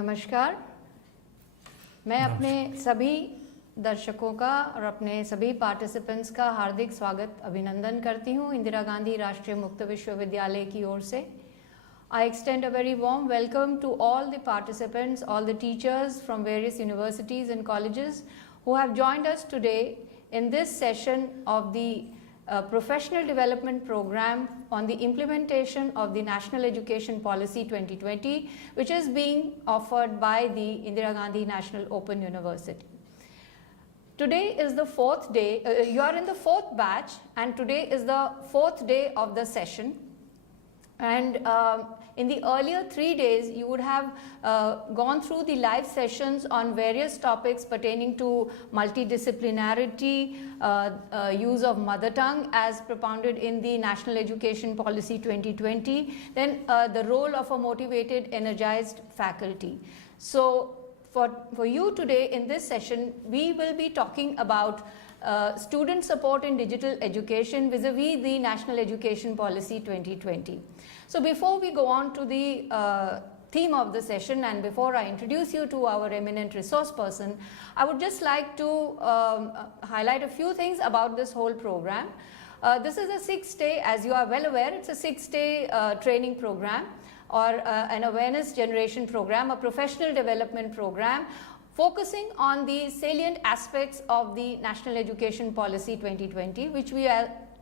नमस्कार। मैं अपने सभी दर्शकों का और अपने सभी पार्टिसिपेंट्स का हार्दिक स्वागत अभिनंदन करती हूँ इंदिरा गांधी राष्ट्रीय मुक्त विश्वविद्यालय की ओर से। I extend a very warm welcome to all the participants, all the teachers from various universities and colleges who have joined us today in this session of the Professional Development Program on the implementation of the National Education Policy 2020, which is being offered by the Indira Gandhi National Open University. Today is the fourth day, you are in the fourth batch, and today is the fourth day of the session. And in the earlier 3 days, you would have gone through the live sessions on various topics pertaining to multidisciplinarity, use of mother tongue as propounded in the National Education Policy 2020, then the role of a motivated, energized faculty. So for you today in this session, we will be talking about student support in digital education vis-a-vis the National Education Policy 2020. So before we go on to the theme of the session and before I introduce you to our eminent resource person, I would just like to highlight a few things about this whole program. This is a 6-day, as you are well aware, it's a 6-day training program or an awareness generation program, a professional development program focusing on the salient aspects of the National Education Policy 2020, which we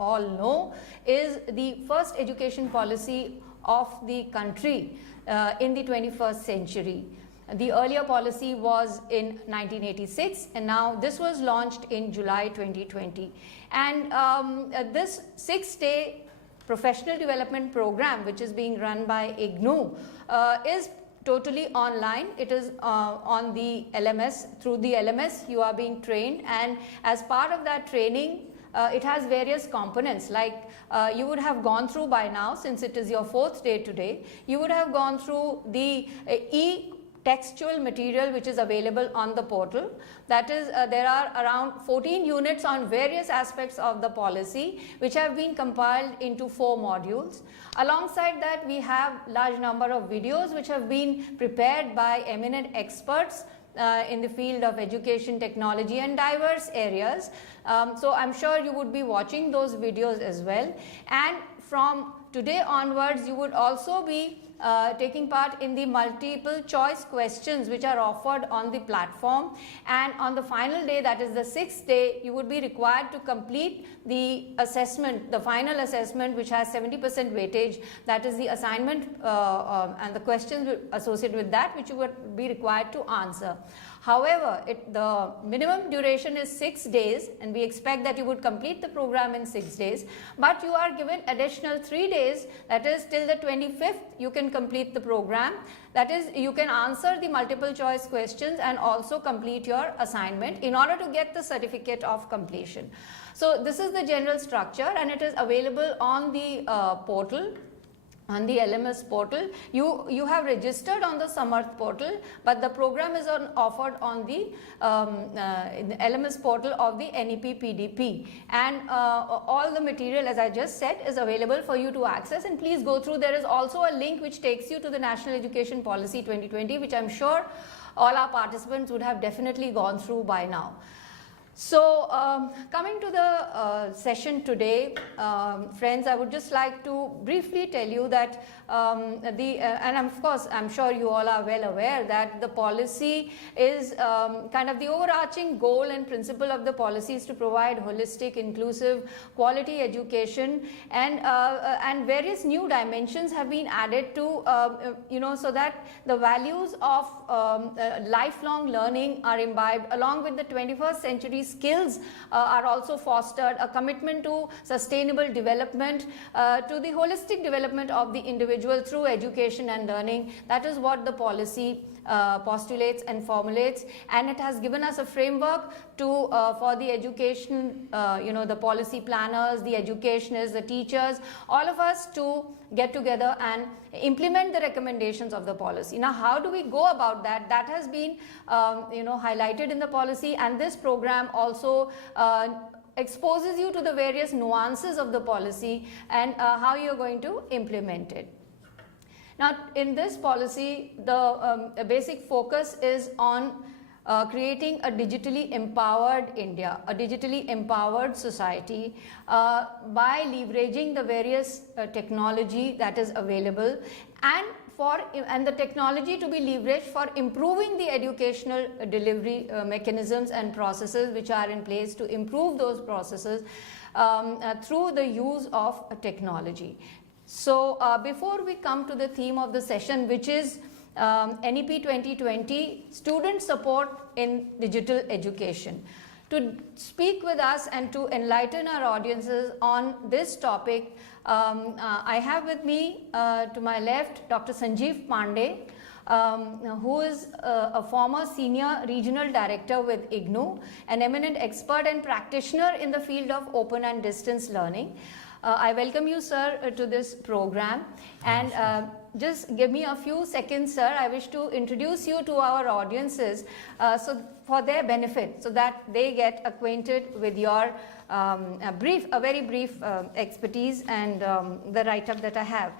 all know is the first education policy of the country in the 21st century. The earlier policy was in 1986 and now this was launched in July 2020. And this 6-day professional development program, which is being run by IGNOU, is totally online. It is on the LMS. Through the LMS you are being trained, and as part of that training it has various components, like you would have gone through by now, since it is your 4th day today, you would have gone through the textual material which is available on the portal. That is, there are around 14 units on various aspects of the policy which have been compiled into 4 modules. Alongside that, we have large number of videos which have been prepared by eminent experts in the field of education, technology and diverse areas. So I'm sure you would be watching those videos as well. And from today onwards, you would also be taking part in the multiple choice questions which are offered on the platform, and on the final day, that is the 6th day, you would be required to complete the assessment, the final assessment, which has 70% weightage. That is the assignment and the questions associated with that which you would be required to answer. However, the minimum duration is 6 days and we expect that you would complete the program in 6 days, but you are given additional 3 days, that is till the 25th you can complete the program. That is, you can answer the multiple choice questions and also complete your assignment in order to get the certificate of completion. So this is the general structure and it is available on the portal, on the LMS portal. You have registered on the Samarth portal, but the program is offered on the LMS portal of the NEP PDP, and all the material, as I just said, is available for you to access, and please go through. There is also a link which takes you to the National Education Policy 2020, which I'm sure all our participants would have definitely gone through by now. So coming to the session today, friends, I would just like to briefly tell you that and of course I'm sure you all are well aware that the policy is kind of the overarching goal and principle of the policy is to provide holistic, inclusive, quality education, and various new dimensions have been added to so that the values of lifelong learning are imbibed, along with the 21st century skills are also fostered, a commitment to sustainable development, to the holistic development of the individual through education and learning. That is what the policy postulates and formulates, and it has given us a framework to for the education, the policy planners, the educationists, the teachers, all of us to get together and implement the recommendations of the policy. Now, how do we go about that? That has been highlighted in the policy, and this program also exposes you to the various nuances of the policy and how you are going to implement it. Now, in this policy, the basic focus is on creating a digitally empowered India, a digitally empowered society by leveraging the various technology that is available, and the technology to be leveraged for improving the educational delivery mechanisms and processes which are in place, to improve those processes through the use of technology. So before we come to the theme of the session, which is NEP 2020, student support in digital education. To speak with us and to enlighten our audiences on this topic, I have with me to my left Dr. Sanjeev Pandey, who is a former senior regional director with IGNOU, an eminent expert and practitioner in the field of open and distance learning. I welcome you, sir, to this program, and just give me a few seconds, sir. I wish to introduce you to our audiences so for their benefit, so that they get acquainted with your very brief expertise and the write-up that I have.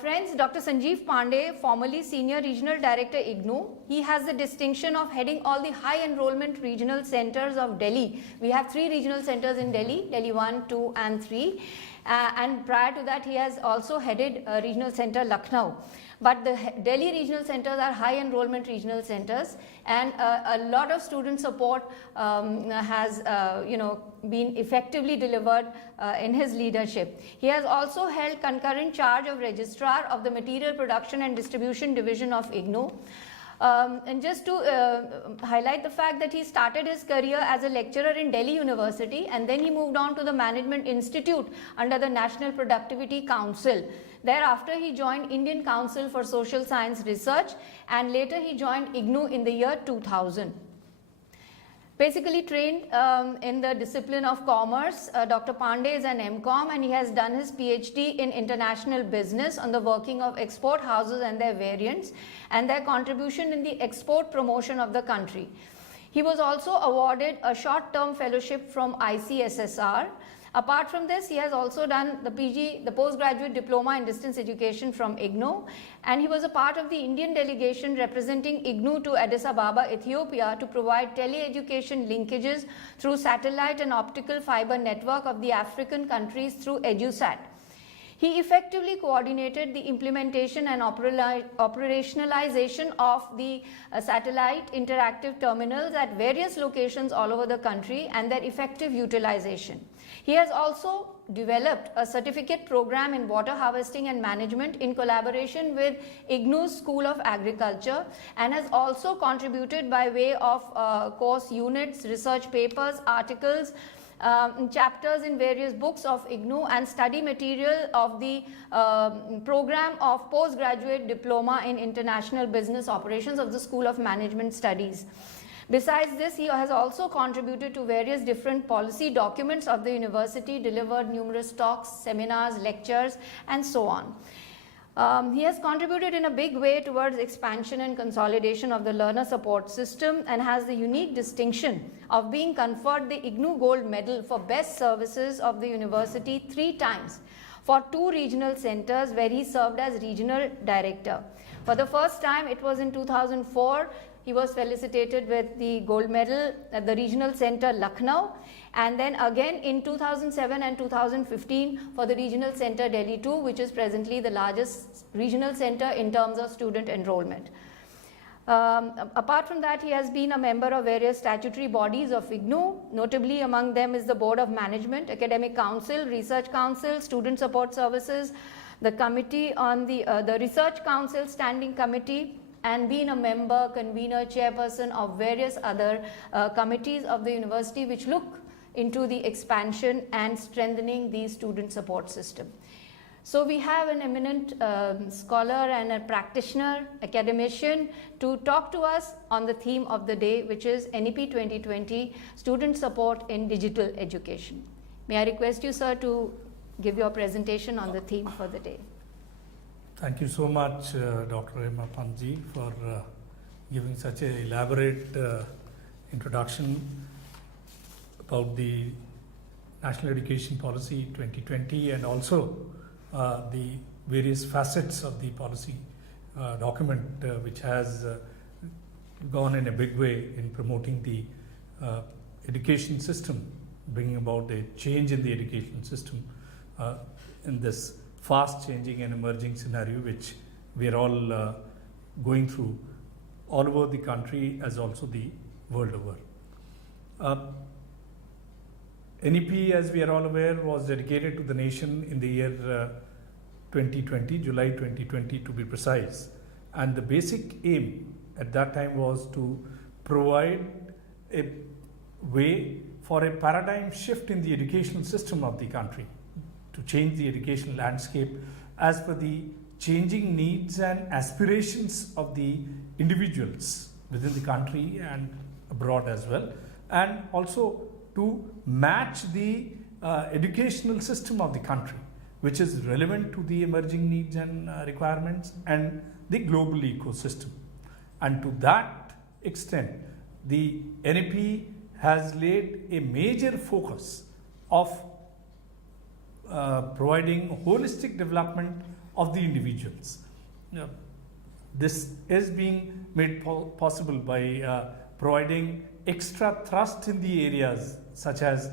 Friends, Dr. Sanjeev Pandey, formerly Senior Regional Director IGNOU. He has the distinction of heading all the high enrollment regional centers of Delhi. We have 3 regional centers in Delhi, Delhi 1, 2 and 3. And prior to that, he has also headed regional center Lucknow. But the Delhi regional centers are high enrollment regional centers, and a lot of student support has been effectively delivered in his leadership. He has also held concurrent charge of registrar of the material production and distribution division of IGNOU. And just to highlight the fact that he started his career as a lecturer in Delhi University, and then he moved on to the Management Institute under the National Productivity Council. Thereafter, he joined Indian Council for Social Science Research, and later he joined IGNOU in the year 2000. Basically trained in the discipline of commerce, Dr. Pandey is an MCom, and he has done his PhD in international business on the working of export houses and their variants and their contribution in the export promotion of the country. He was also awarded a short-term fellowship from ICSSR. Apart from this, he has also done the PG, the postgraduate diploma in distance education from IGNOU, and he was a part of the Indian delegation representing IGNOU to Addis Ababa, Ethiopia, to provide tele-education linkages through satellite and optical fiber network of the African countries through EduSat. He effectively coordinated the implementation and operationalization of the satellite interactive terminals at various locations all over the country and their effective utilization. He has also developed a certificate program in water harvesting and management in collaboration with IGNOU's School of Agriculture, and has also contributed by way of course units, research papers, articles, chapters in various books of IGNOU, and study material of the program of postgraduate diploma in international business operations of the School of Management Studies. Besides this, he has also contributed to various different policy documents of the university, delivered numerous talks, seminars, lectures, and so on. He has contributed in a big way towards expansion and consolidation of the learner support system, and has the unique distinction of being conferred the IGNOU Gold Medal for Best Services of the university 3 times for 2 regional centers where he served as regional director. For the first time, it was in 2004. He was felicitated with the gold medal at the regional center Lucknow, and then again in 2007 and 2015 for the regional center Delhi 2, which is presently the largest regional center in terms of student enrollment. Apart from that, he has been a member of various statutory bodies of IGNOU. Notably among them is the Board of Management, Academic Council, Research Council, Student Support Services, the Committee on the Research Council Standing Committee, and been a member, convener, chairperson of various other committees of the university which look into the expansion and strengthening the student support system. So we have an eminent scholar and a practitioner, academician, to talk to us on the theme of the day, which is NEP 2020, Student Support in Digital Education. May I request you, sir, to give your presentation on the theme for the day. Thank you so much, Dr. Emma Panji, for giving such an elaborate introduction about the National Education Policy 2020, and also the various facets of the policy document, which has gone in a big way in promoting the education system, bringing about a change in the education system in this fast changing and emerging scenario which we are all going through all over the country as also the world over. NEP, as we are all aware, was dedicated to the nation in the year 2020, July 2020 to be precise. And the basic aim at that time was to provide a way for a paradigm shift in the educational system of the country, to change the educational landscape as per the changing needs and aspirations of the individuals within the country and abroad as well, and also to match the educational system of the country, which is relevant to the emerging needs and requirements and the global ecosystem. And to that extent, the NEP has laid a major focus of providing holistic development of the individuals. This is being made possible by providing extra thrust in the areas such as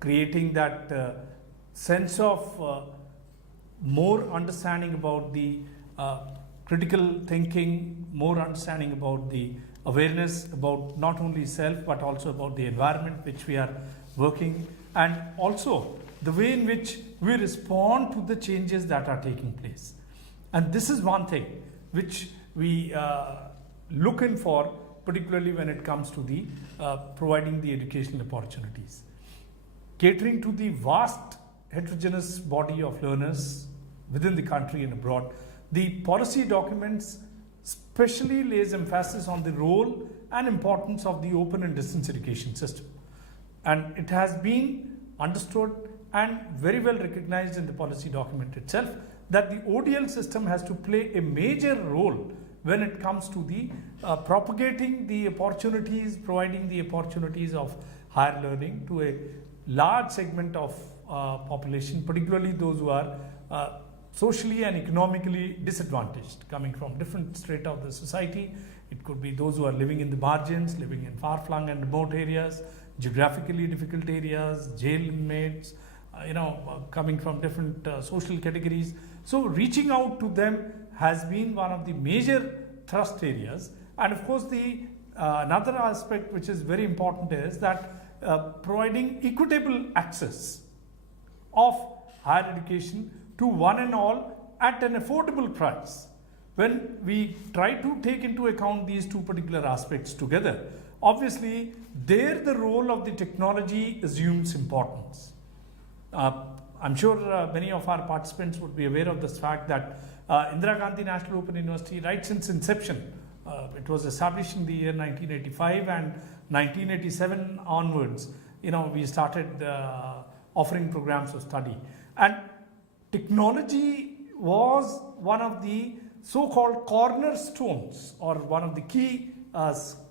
creating that sense of more understanding about the critical thinking, more understanding about the awareness about not only self but also about the environment which we are working, and also the way in which we respond to the changes that are taking place. And this is one thing which we look in for, particularly when it comes to the providing the educational opportunities. Catering to the vast heterogeneous body of learners within the country and abroad, the policy documents specially lays emphasis on the role and importance of the open and distance education system. And it has been understood and very well recognized in the policy document itself that the ODL system has to play a major role when it comes to the propagating the opportunities, providing the opportunities of higher learning to a large segment of population, particularly those who are socially and economically disadvantaged, coming from different strata of the society. It could be those who are living in the margins, living in far-flung and remote areas, geographically difficult areas, jail inmates, coming from different social categories. So reaching out to them has been one of the major thrust areas. And of course, the another aspect which is very important is that providing equitable access of higher education to one and all at an affordable price. When we try to take into account these two particular aspects together, obviously there the role of the technology assumes importance. I'm sure many of our participants would be aware of this fact that Indira Gandhi National Open University, right since inception, it was established in the year 1985, and 1987 onwards, we started offering programs of study. And technology was one of the so-called cornerstones, or one of the key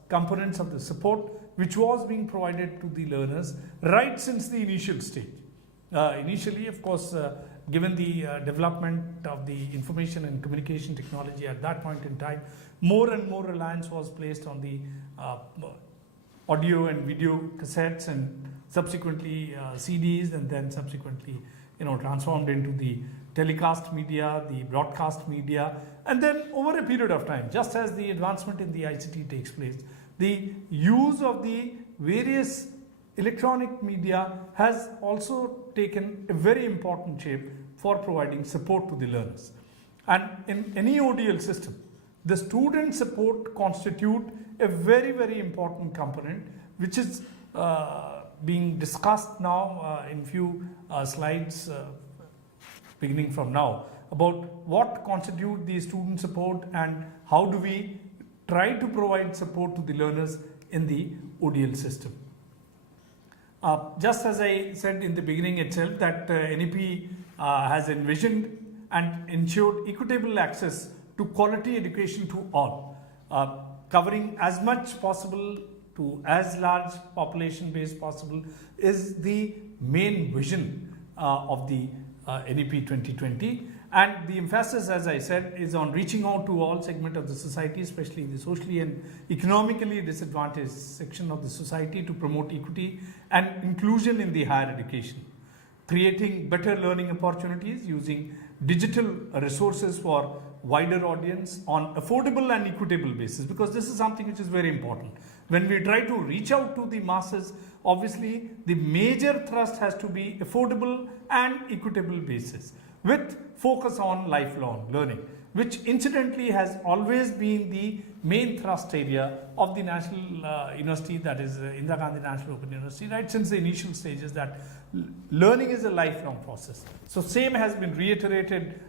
components of the support which was being provided to the learners right since the initial stage. Initially, of course, given the development of the information and communication technology at that point in time, more and more reliance was placed on the audio and video cassettes, and subsequently CDs, and then subsequently transformed into the telecast media, the broadcast media, and then over a period of time, just as the advancement in the ICT takes place, the use of the various electronic media has also taken a very important shape for providing support to the learners. And in any ODL system, the student support constitute a very, very important component, which is being discussed now in few slides beginning from now, about what constitute the student support and how do we try to provide support to the learners in the ODL system. Just as I said in the beginning itself, that NEP has envisioned and ensured equitable access to quality education to all, covering as much possible to as large population base possible, is the main vision of the NEP 2020. And the emphasis, as I said, is on reaching out to all segments of the society, especially the socially and economically disadvantaged section of the society, to promote equity and inclusion in the higher education, creating better learning opportunities using digital resources for wider audience on affordable and equitable basis, because this is something which is very important. When we try to reach out to the masses, obviously the major thrust has to be affordable and equitable basis, with focus on lifelong learning, which incidentally has always been the main thrust area of the National University, that is Indira Gandhi National Open University, right since the initial stages, that learning is a lifelong process. So same has been reiterated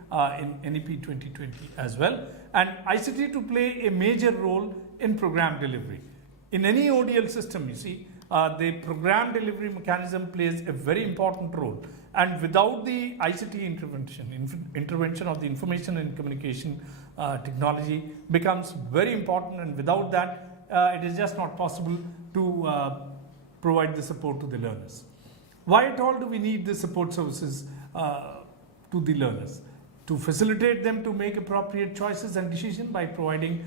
in NEP 2020 as well, and ICT to play a major role in program delivery. In any ODL system, you see, the program delivery mechanism plays a very important role, and without the ICT intervention of the information and communication technology becomes very important, and without that it is just not possible to provide the support to the learners. Why at all do we need the support services to the learners? To facilitate them to make appropriate choices and decisions by providing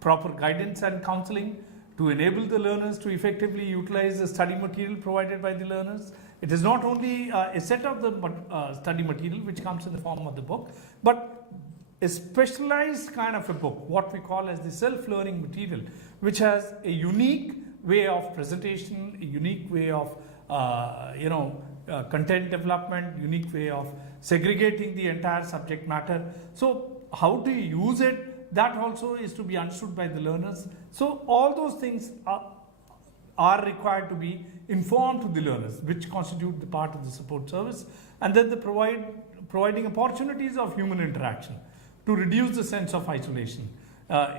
proper guidance and counseling, to enable the learners to effectively utilize the study material provided by the learners. It is not only a set of the study material which comes in the form of the book, but a specialized kind of a book, what we call as the self-learning material, which has a unique way of presentation, a unique way of content development, unique way of segregating the entire subject matter. So how to use it, that also is to be understood by the learners. So all those things are required to be informed to the learners, which constitute the part of the support service, and then the providing opportunities of human interaction to reduce the sense of isolation.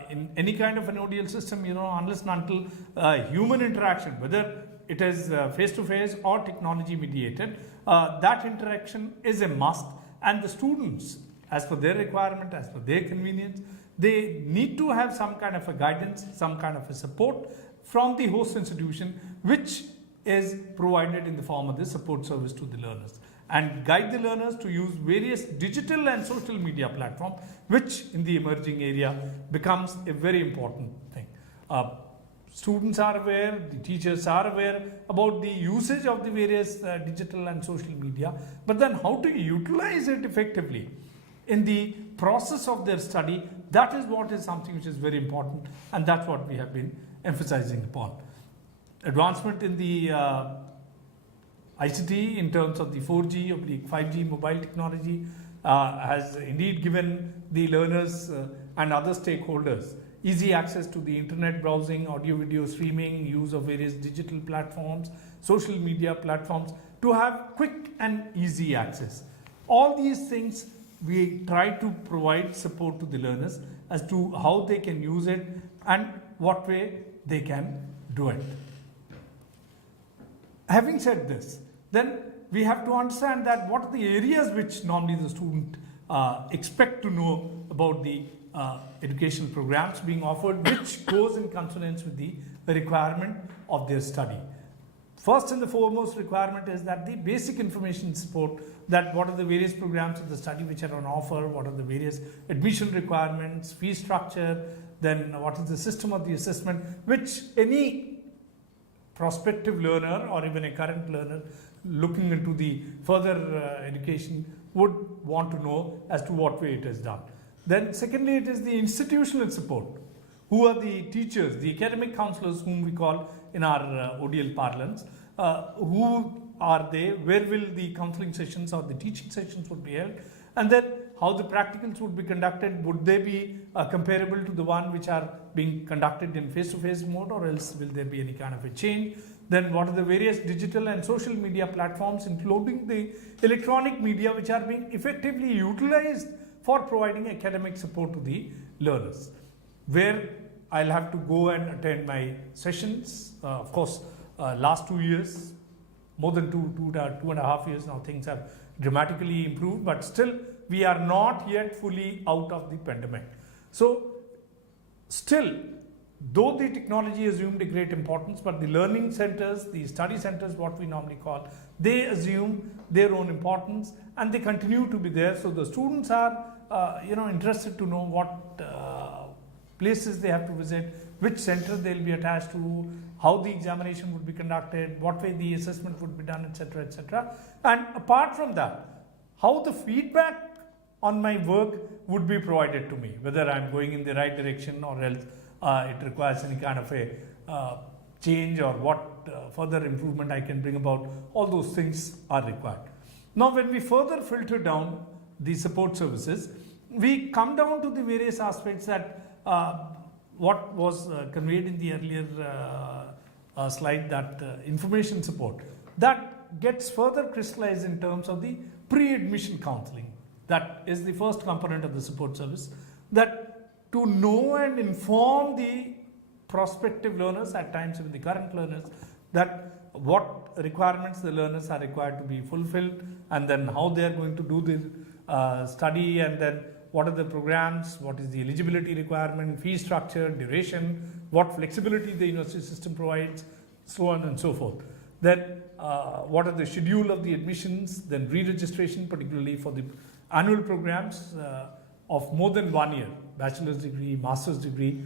In any kind of an ODL system, unless and until human interaction, whether it is face-to-face or technology mediated, that interaction is a must, and the students, as per their requirement, as per their convenience, they need to have some kind of a guidance, some kind of a support from the host institution, which is provided in the form of the support service to the learners, and guide the learners to use various digital and social media platforms, which in the emerging area becomes a very important thing. Students are aware, the teachers are aware about the usage of the various digital and social media, but then how to utilize it effectively in the process of their study, that is what is something which is very important, and that's what we have been emphasizing upon. Advancement in the ICT in terms of the 4G or the 5G mobile technology has indeed given the learners and other stakeholders easy access to the internet browsing, audio video streaming, use of various digital platforms, social media platforms, to have quick and easy access. All these things we try to provide support to the learners as to how they can use it and what way they can do it. Having said this, then we have to understand that what are the areas which normally the student expect to know about the educational programs being offered, which goes in consonance with the requirement of their study. First and the foremost requirement is that the basic information support, that what are the various programs of the study which are on offer, what are the various admission requirements, fee structure, then what is the system of the assessment, which any prospective learner or even a current learner looking into the further education would want to know as to what way it is done. Then secondly, it is the institutional support. Who are the teachers, the academic counselors whom we call in our ODL parlance, who are they, where will the counseling sessions or the teaching sessions would be held, and then how the practicals would be conducted, would they be comparable to the one which are being conducted in face-to-face mode, or else will there be any kind of a change. Then what are the various digital and social media platforms, including the electronic media, which are being effectively utilized for providing academic support to the learners, where I'll have to go and attend my sessions. Of course, last 2 years, more than two and a half years now, things have dramatically improved, but still we are not yet fully out of the pandemic. So still though the technology assumed a great importance, but the learning centers, the study centers, what we normally call, they assume their own importance and they continue to be there. So the students are interested to know what places they have to visit, which center they'll be attached to, how the examination would be conducted, what way the assessment would be done, etc., etc. And apart from that, how the feedback on my work would be provided to me, whether I'm going in the right direction or else it requires any kind of a change, or what further improvement I can bring about. All those things are required. Now, when we further filter down the support services, we come down to the various aspects that what was conveyed in the earlier slide, that information support, that gets further crystallized in terms of the pre-admission counseling. That is the first component of the support service, that to know and inform the prospective learners, at times even the current learners, that what requirements the learners are required to be fulfilled, and then how they are going to do the study, and then what are the programs, what is the eligibility requirement, fee structure, duration, what flexibility the university system provides, so on and so forth. Then what are the schedule of the admissions, then re-registration, particularly for the annual programs of more than 1 year, bachelor's degree, master's degree,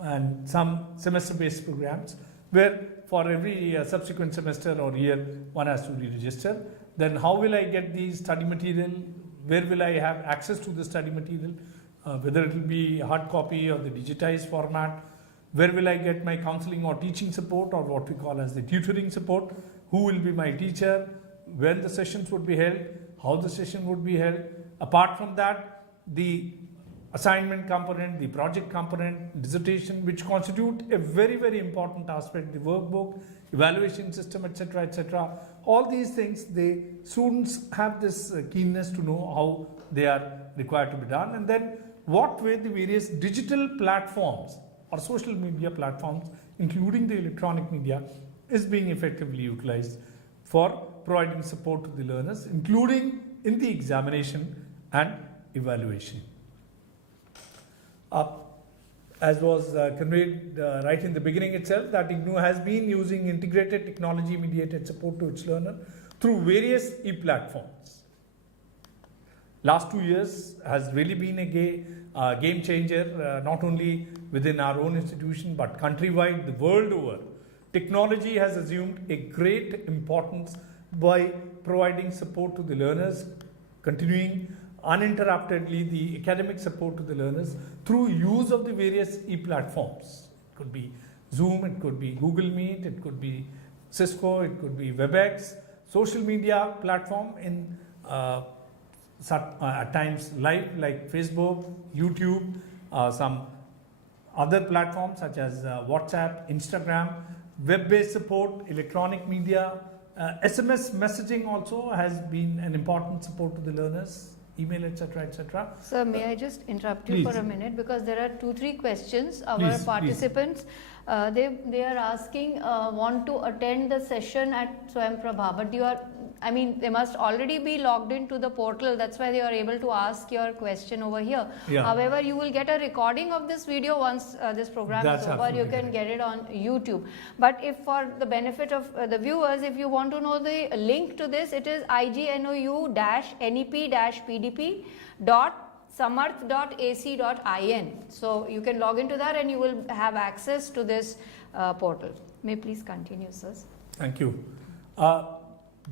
and some semester-based programs, where for every subsequent semester or year one has to re-register. Then how will I get the study material? Where will I have access to the study material? Whether it will be hard copy or the digitized format. Where will I get my counseling or teaching support, or what we call as the tutoring support? Who will be my teacher? When the sessions would be held? How the session would be held? Apart from that, the assignment component, the project component, dissertation, which constitute a very, very important aspect, the workbook, evaluation system, etc., etc. All these things, the students have this keenness to know how they are required to be done, and then what way the various digital platforms or social media platforms, including the electronic media, is being effectively utilized for providing support to the learners, including in the examination and evaluation. As was conveyed right in the beginning itself, that IGNOU has been using integrated technology mediated support to its learner through various e-platforms. Last 2 years has really been a game changer, not only within our own institution but countrywide, the world over. Technology has assumed a great importance by providing support to the learners, continuing uninterruptedly the academic support to the learners through use of the various e-platforms. It could be Zoom, it could be Google Meet, it could be Cisco, it could be WebEx, social media platform in at times live like Facebook, YouTube, some other platforms such as WhatsApp, Instagram, web-based support, electronic media, SMS messaging also has been an important support to the learners, email, etc., etc. Sir, may I just interrupt you Please. for a minute, because there are 2-3 questions. Our Please, participants, they are asking, want to attend the session at Swayam Prabha, but they must already be logged into the portal. That's why they are able to ask your question over here. Yeah. However, you will get a recording of this video once this program That's is over. You absolutely can correct. get it on YouTube. But if for the benefit of the viewers, if you want to know the link to this, it is ignou-nep-pdp.samarth.ac.in. So you can log into that and you will have access to this portal. May please continue, sir. Thank you.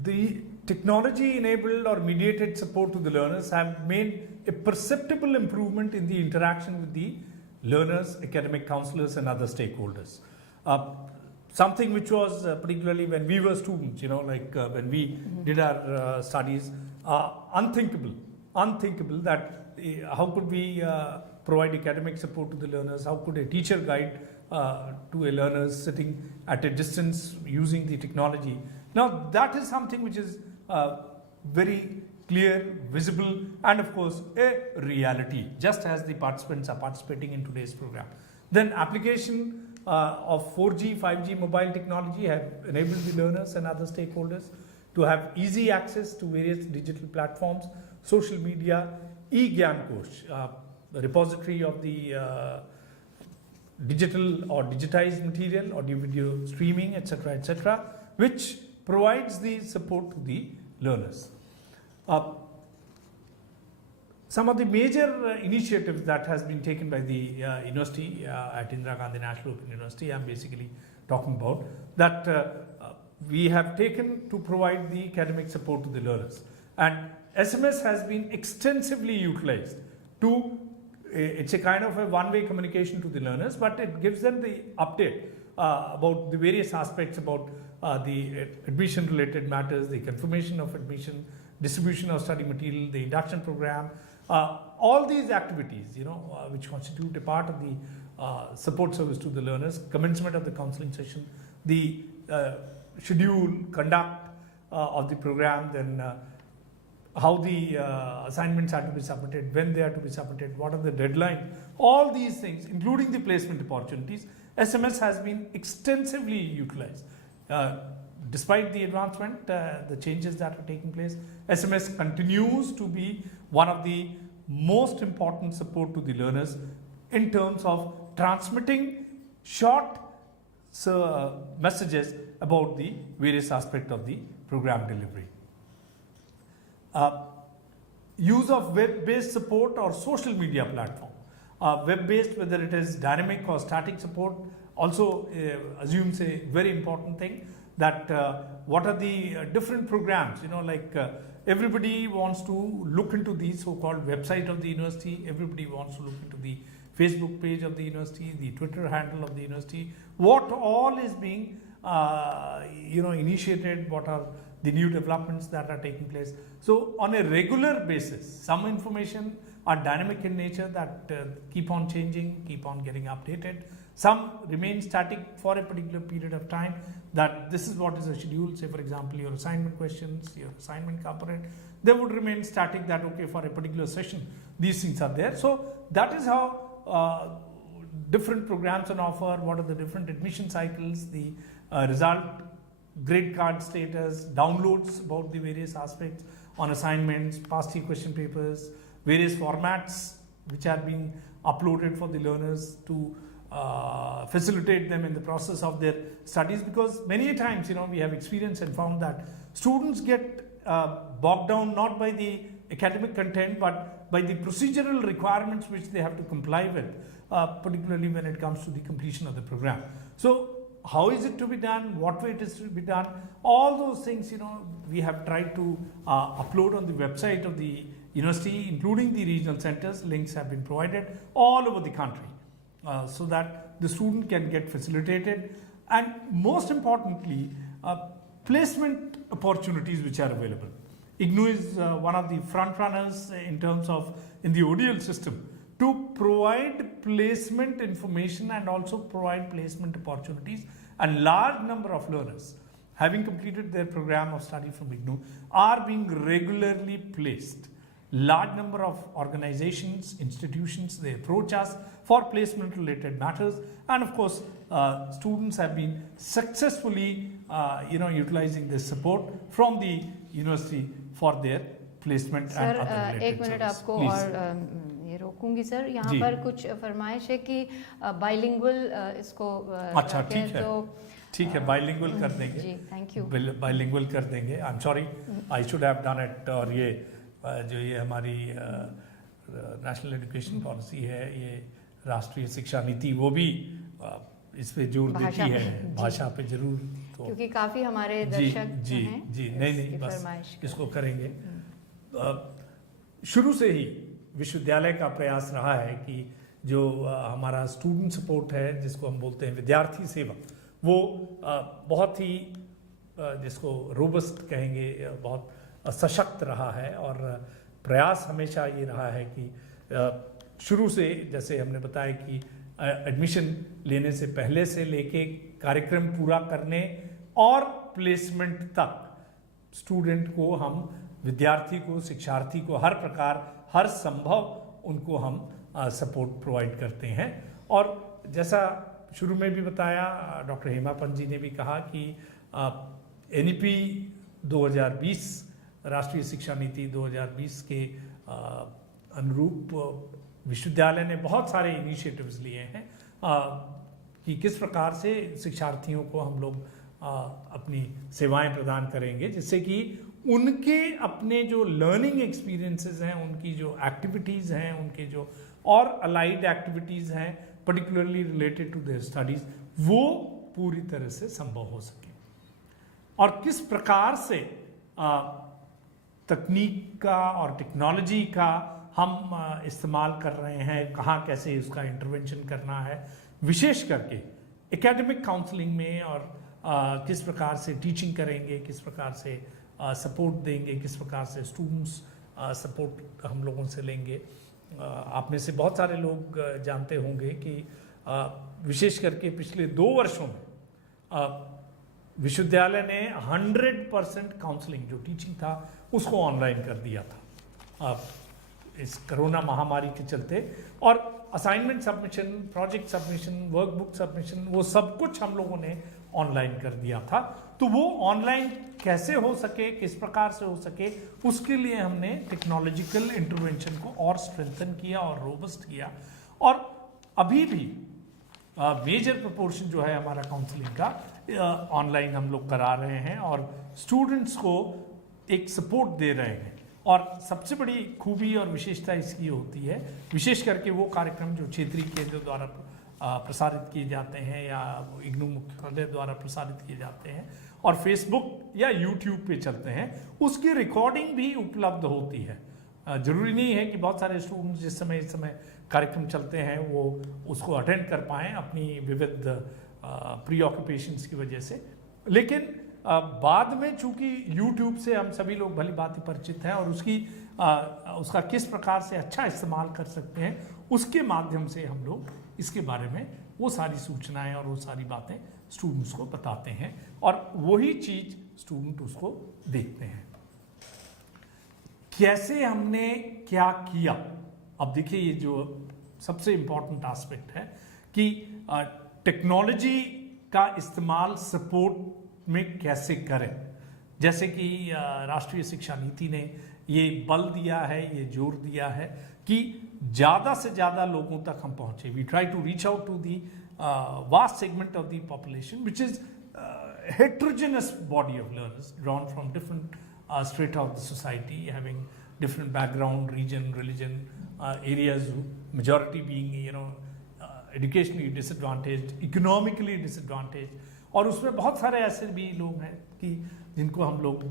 The technology enabled or mediated support to the learners have made a perceptible improvement in the interaction with the learners, academic counselors and other stakeholders. Something which was particularly when we were students, when we did our studies, unthinkable that how could we provide academic support to the learners, how could a teacher guide to a learner sitting at a distance using the technology. Now that is something which is very clear, visible, and of course a reality, just as the participants are participating in today's program. Then application of 4G, 5G mobile technology have enabled the learners and other stakeholders to have easy access to various digital platforms, social media, e-Gyan Kosh, the repository of the digital or digitized material, audio video streaming, etc., which provides the support to the learners. Some of the major initiatives that has been taken by the university at Indira Gandhi National Open University, I'm basically talking about that we have taken to provide the academic support to the learners, and SMS has been extensively utilized to, it's a kind of a one-way communication to the learners, but it gives them the update about the various aspects about the admission related matters, the confirmation of admission, distribution of study material, the induction program, all these activities, which constitute a part of the support service to the learners, commencement of the counseling session, the schedule, conduct of the program, then how the assignments are to be submitted, when they are to be submitted, what are the deadlines, all these things, including the placement opportunities, SMS has been extensively utilized. Despite the advancement, the changes that are taking place, SMS continues to be one of the most important support to the learners in terms of transmitting short messages about the various aspects of the program delivery. Use of web-based support or social media platform. Web-based, whether it is dynamic or static support, also assumes a very important thing, that what are the different programs, everybody wants to look into the so-called website of the university, everybody wants to look into the Facebook page of the university, the Twitter handle of the university, what all is being initiated, what are the new developments that are taking place. So on a regular basis, some information are dynamic in nature that keep on changing, keep on getting updated. Some remain static for a particular period of time, that this is what is the schedule. Say for example, your assignment questions, your assignment component, they would remain static, that okay, for a particular session these things are there. So that is how different programs on offer, what are the different admission cycles, the result, grade card status, downloads about the various aspects on assignments, past year question papers, various formats which are being uploaded for the learners to facilitate them in the process of their studies, because many times we have experienced and found that students get bogged down not by the academic content but by the procedural requirements which they have to comply with, particularly when it comes to the completion of the program. So how is it to be done, what way it is to be done, all those things we have tried to upload on the website of the university, including the regional centers. Links have been provided all over the country, so that the student can get facilitated, and most importantly placement opportunities which are available. IGNOU is one of the front runners in terms of in the ODL system to provide placement information and also provide placement opportunities, and large number of learners having completed their program of study from IGNOU are being regularly placed. Large number of organizations, institutions, they approach us for placement related matters, and of course students have been successfully utilizing this support from the university for their placement and other related एक minute service. आपको Please. और ये रोकूंगी sir, यहाँ जी। पर कुछ फरमाइश है कि बाइलिंगुअल इसको अच्छा, ठीक है, ठीक है, बाइलिंगुअल कर देंगे जी, थैंक यू, बाइलिंगुअल कर देंगे। I am sorry, I should have done it. और ये जो ये हमारी नेशनल एजुकेशन पॉलिसी है, ये राष्ट्रीय शिक्षा नीति, वो भी इस पे जोर देती है, भाषा पे जरूर, तो क्योंकि काफी हमारे दर्शक जी हैं, जी नहीं बस इसको करेंगे। शुरू से ही विश्वविद्यालय का प्रयास रहा है कि जो हमारा स्टूडेंट सपोर्ट है, जिसको हम बोलते हैं विद्यार्थी सेवा, वो बहुत ही जिसको रोबस्ट कहेंगे, बहुत सशक्त रहा है। और प्रयास हमेशा ये रहा है कि शुरू से, जैसे हमने बताया कि एडमिशन लेने से पहले से लेके कार्यक्रम पूरा करने और प्लेसमेंट तक स्टूडेंट को, हम विद्यार्थी को, शिक्षार्थी को हर प्रकार, हर संभव उनको हम सपोर्ट प्रोवाइड करते हैं। और जैसा शुरू में भी बताया, डॉक्टर हेमा पंत जी ने भी कहा कि NEP 2020, राष्ट्रीय शिक्षा नीति 2020 के अनुरूप विश्वविद्यालय ने बहुत सारे इनिशिएटिव्स लिए हैं, कि किस प्रकार से शिक्षार्थियों को हम लोग अपनी सेवाएं प्रदान करेंगे, जिससे कि उनके अपने जो लर्निंग एक्सपीरियंसेस हैं, उनकी जो एक्टिविटीज़ हैं, उनके जो और अलाइड एक्टिविटीज़ हैं particularly related to their studies, वो पूरी तरह से संभव हो सके। और किस प्रकार से तकनीक का और टेक्नोलॉजी का हम इस्तेमाल कर रहे हैं, कहाँ कैसे उसका इंटरवेंशन करना है, विशेष करके एकेडमिक काउंसलिंग में, और किस प्रकार से टीचिंग करेंगे, किस प्रकार से सपोर्ट देंगे, किस प्रकार से स्टूडेंट्स सपोर्ट हम लोगों से लेंगे। आप में से बहुत सारे लोग जानते होंगे कि विशेष करके पिछले 2 वर्षों में विश्वविद्यालय ने 100% काउंसलिंग जो टीचिंग था उसको ऑनलाइन कर दिया था इस कोरोना महामारी के चलते। और assignment submission, project submission, workbook submission, वो सब कुछ हम लोगों ने ऑनलाइन कर दिया था। तो वो ऑनलाइन कैसे हो सके, किस प्रकार से हो सके, उसके लिए हमने टेक्नोलॉजिकल इंटरवेंशन को और स्ट्रेंथन किया और रोबस्ट किया। और अभी भी मेजर प्रोपोर्शन जो है हमारा काउंसलिंग का ऑनलाइन हम लोग करा रहे हैं और स्टूडेंट्स को एक सपोर्ट दे रहे हैं। और सबसे बड़ी खूबी और विशेषता इसकी होती है, विशेष करके वो कार्यक्रम जो क्षेत्रीय केंद्रों द्वारा प्रसारित किए जाते हैं या इग्नू मुख्यालय द्वारा प्रसारित किए जाते हैं और फेसबुक या यूट्यूब पे चलते हैं, उसकी रिकॉर्डिंग भी उपलब्ध होती है। जरूरी नहीं है कि बहुत सारे स्टूडेंट्स जिस समय इस समय कार्यक्रम चलते हैं वो उसको अटेंड कर पाएँ अपनी विविध प्री ऑक्यूपेशंस की वजह से, लेकिन बाद में चूंकि यूट्यूब से हम सभी लोग भली भांति परिचित हैं और उसका किस प्रकार से अच्छा इस्तेमाल कर सकते हैं, उसके माध्यम से हम लोग इसके बारे में वो सारी सूचनाएं और वो सारी बातें स्टूडेंट्स को बताते हैं और वही चीज स्टूडेंट उसको देखते हैं। कैसे हमने क्या किया, अब देखिए ये जो सबसे इम्पोर्टेंट एस्पेक्ट है कि टेक्नोलॉजी का इस्तेमाल सपोर्ट में कैसे करें। जैसे कि राष्ट्रीय शिक्षा नीति ने ये बल दिया है, ये जोर दिया है कि ज़्यादा से ज़्यादा लोगों तक हम पहुँचे। We try to reach out to the vast segment of the population which is heterogeneous body of learners drawn from different strata of the society, having different background, region, religion, areas, majority being educationally disadvantaged, economically disadvantaged, और उसमें बहुत सारे ऐसे भी लोग हैं कि जिनको हम लोग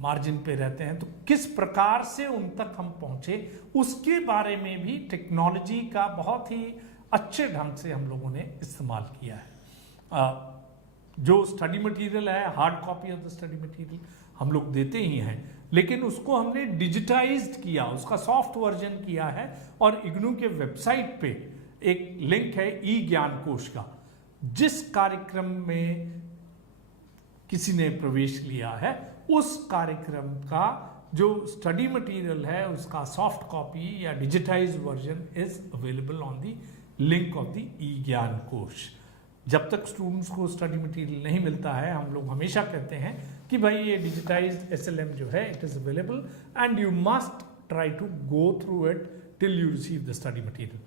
मार्जिन पे रहते हैं। तो किस प्रकार से उन तक हम पहुंचे उसके बारे में भी टेक्नोलॉजी का बहुत ही अच्छे ढंग से हम लोगों ने इस्तेमाल किया है। जो स्टडी मटेरियल है, hard copy of the study material हम लोग देते ही हैं, लेकिन उसको हमने डिजिटाइज्ड किया, उसका सॉफ्ट वर्जन किया है और इग्नू के वेबसाइट पे एक लिंक है ई ज्ञान कोश का। जिस कार्यक्रम में किसी ने प्रवेश लिया है उस कार्यक्रम का जो स्टडी मटेरियल है उसका सॉफ्ट कॉपी या digitised version is available on the link of the e Gyankosh. जब तक स्टूडेंट्स को स्टडी मटेरियल नहीं मिलता है, हम लोग हमेशा कहते हैं कि भाई ये डिजिटाइज्ड एसएलएम जो है it is available and you must try to go through it till you receive the study material.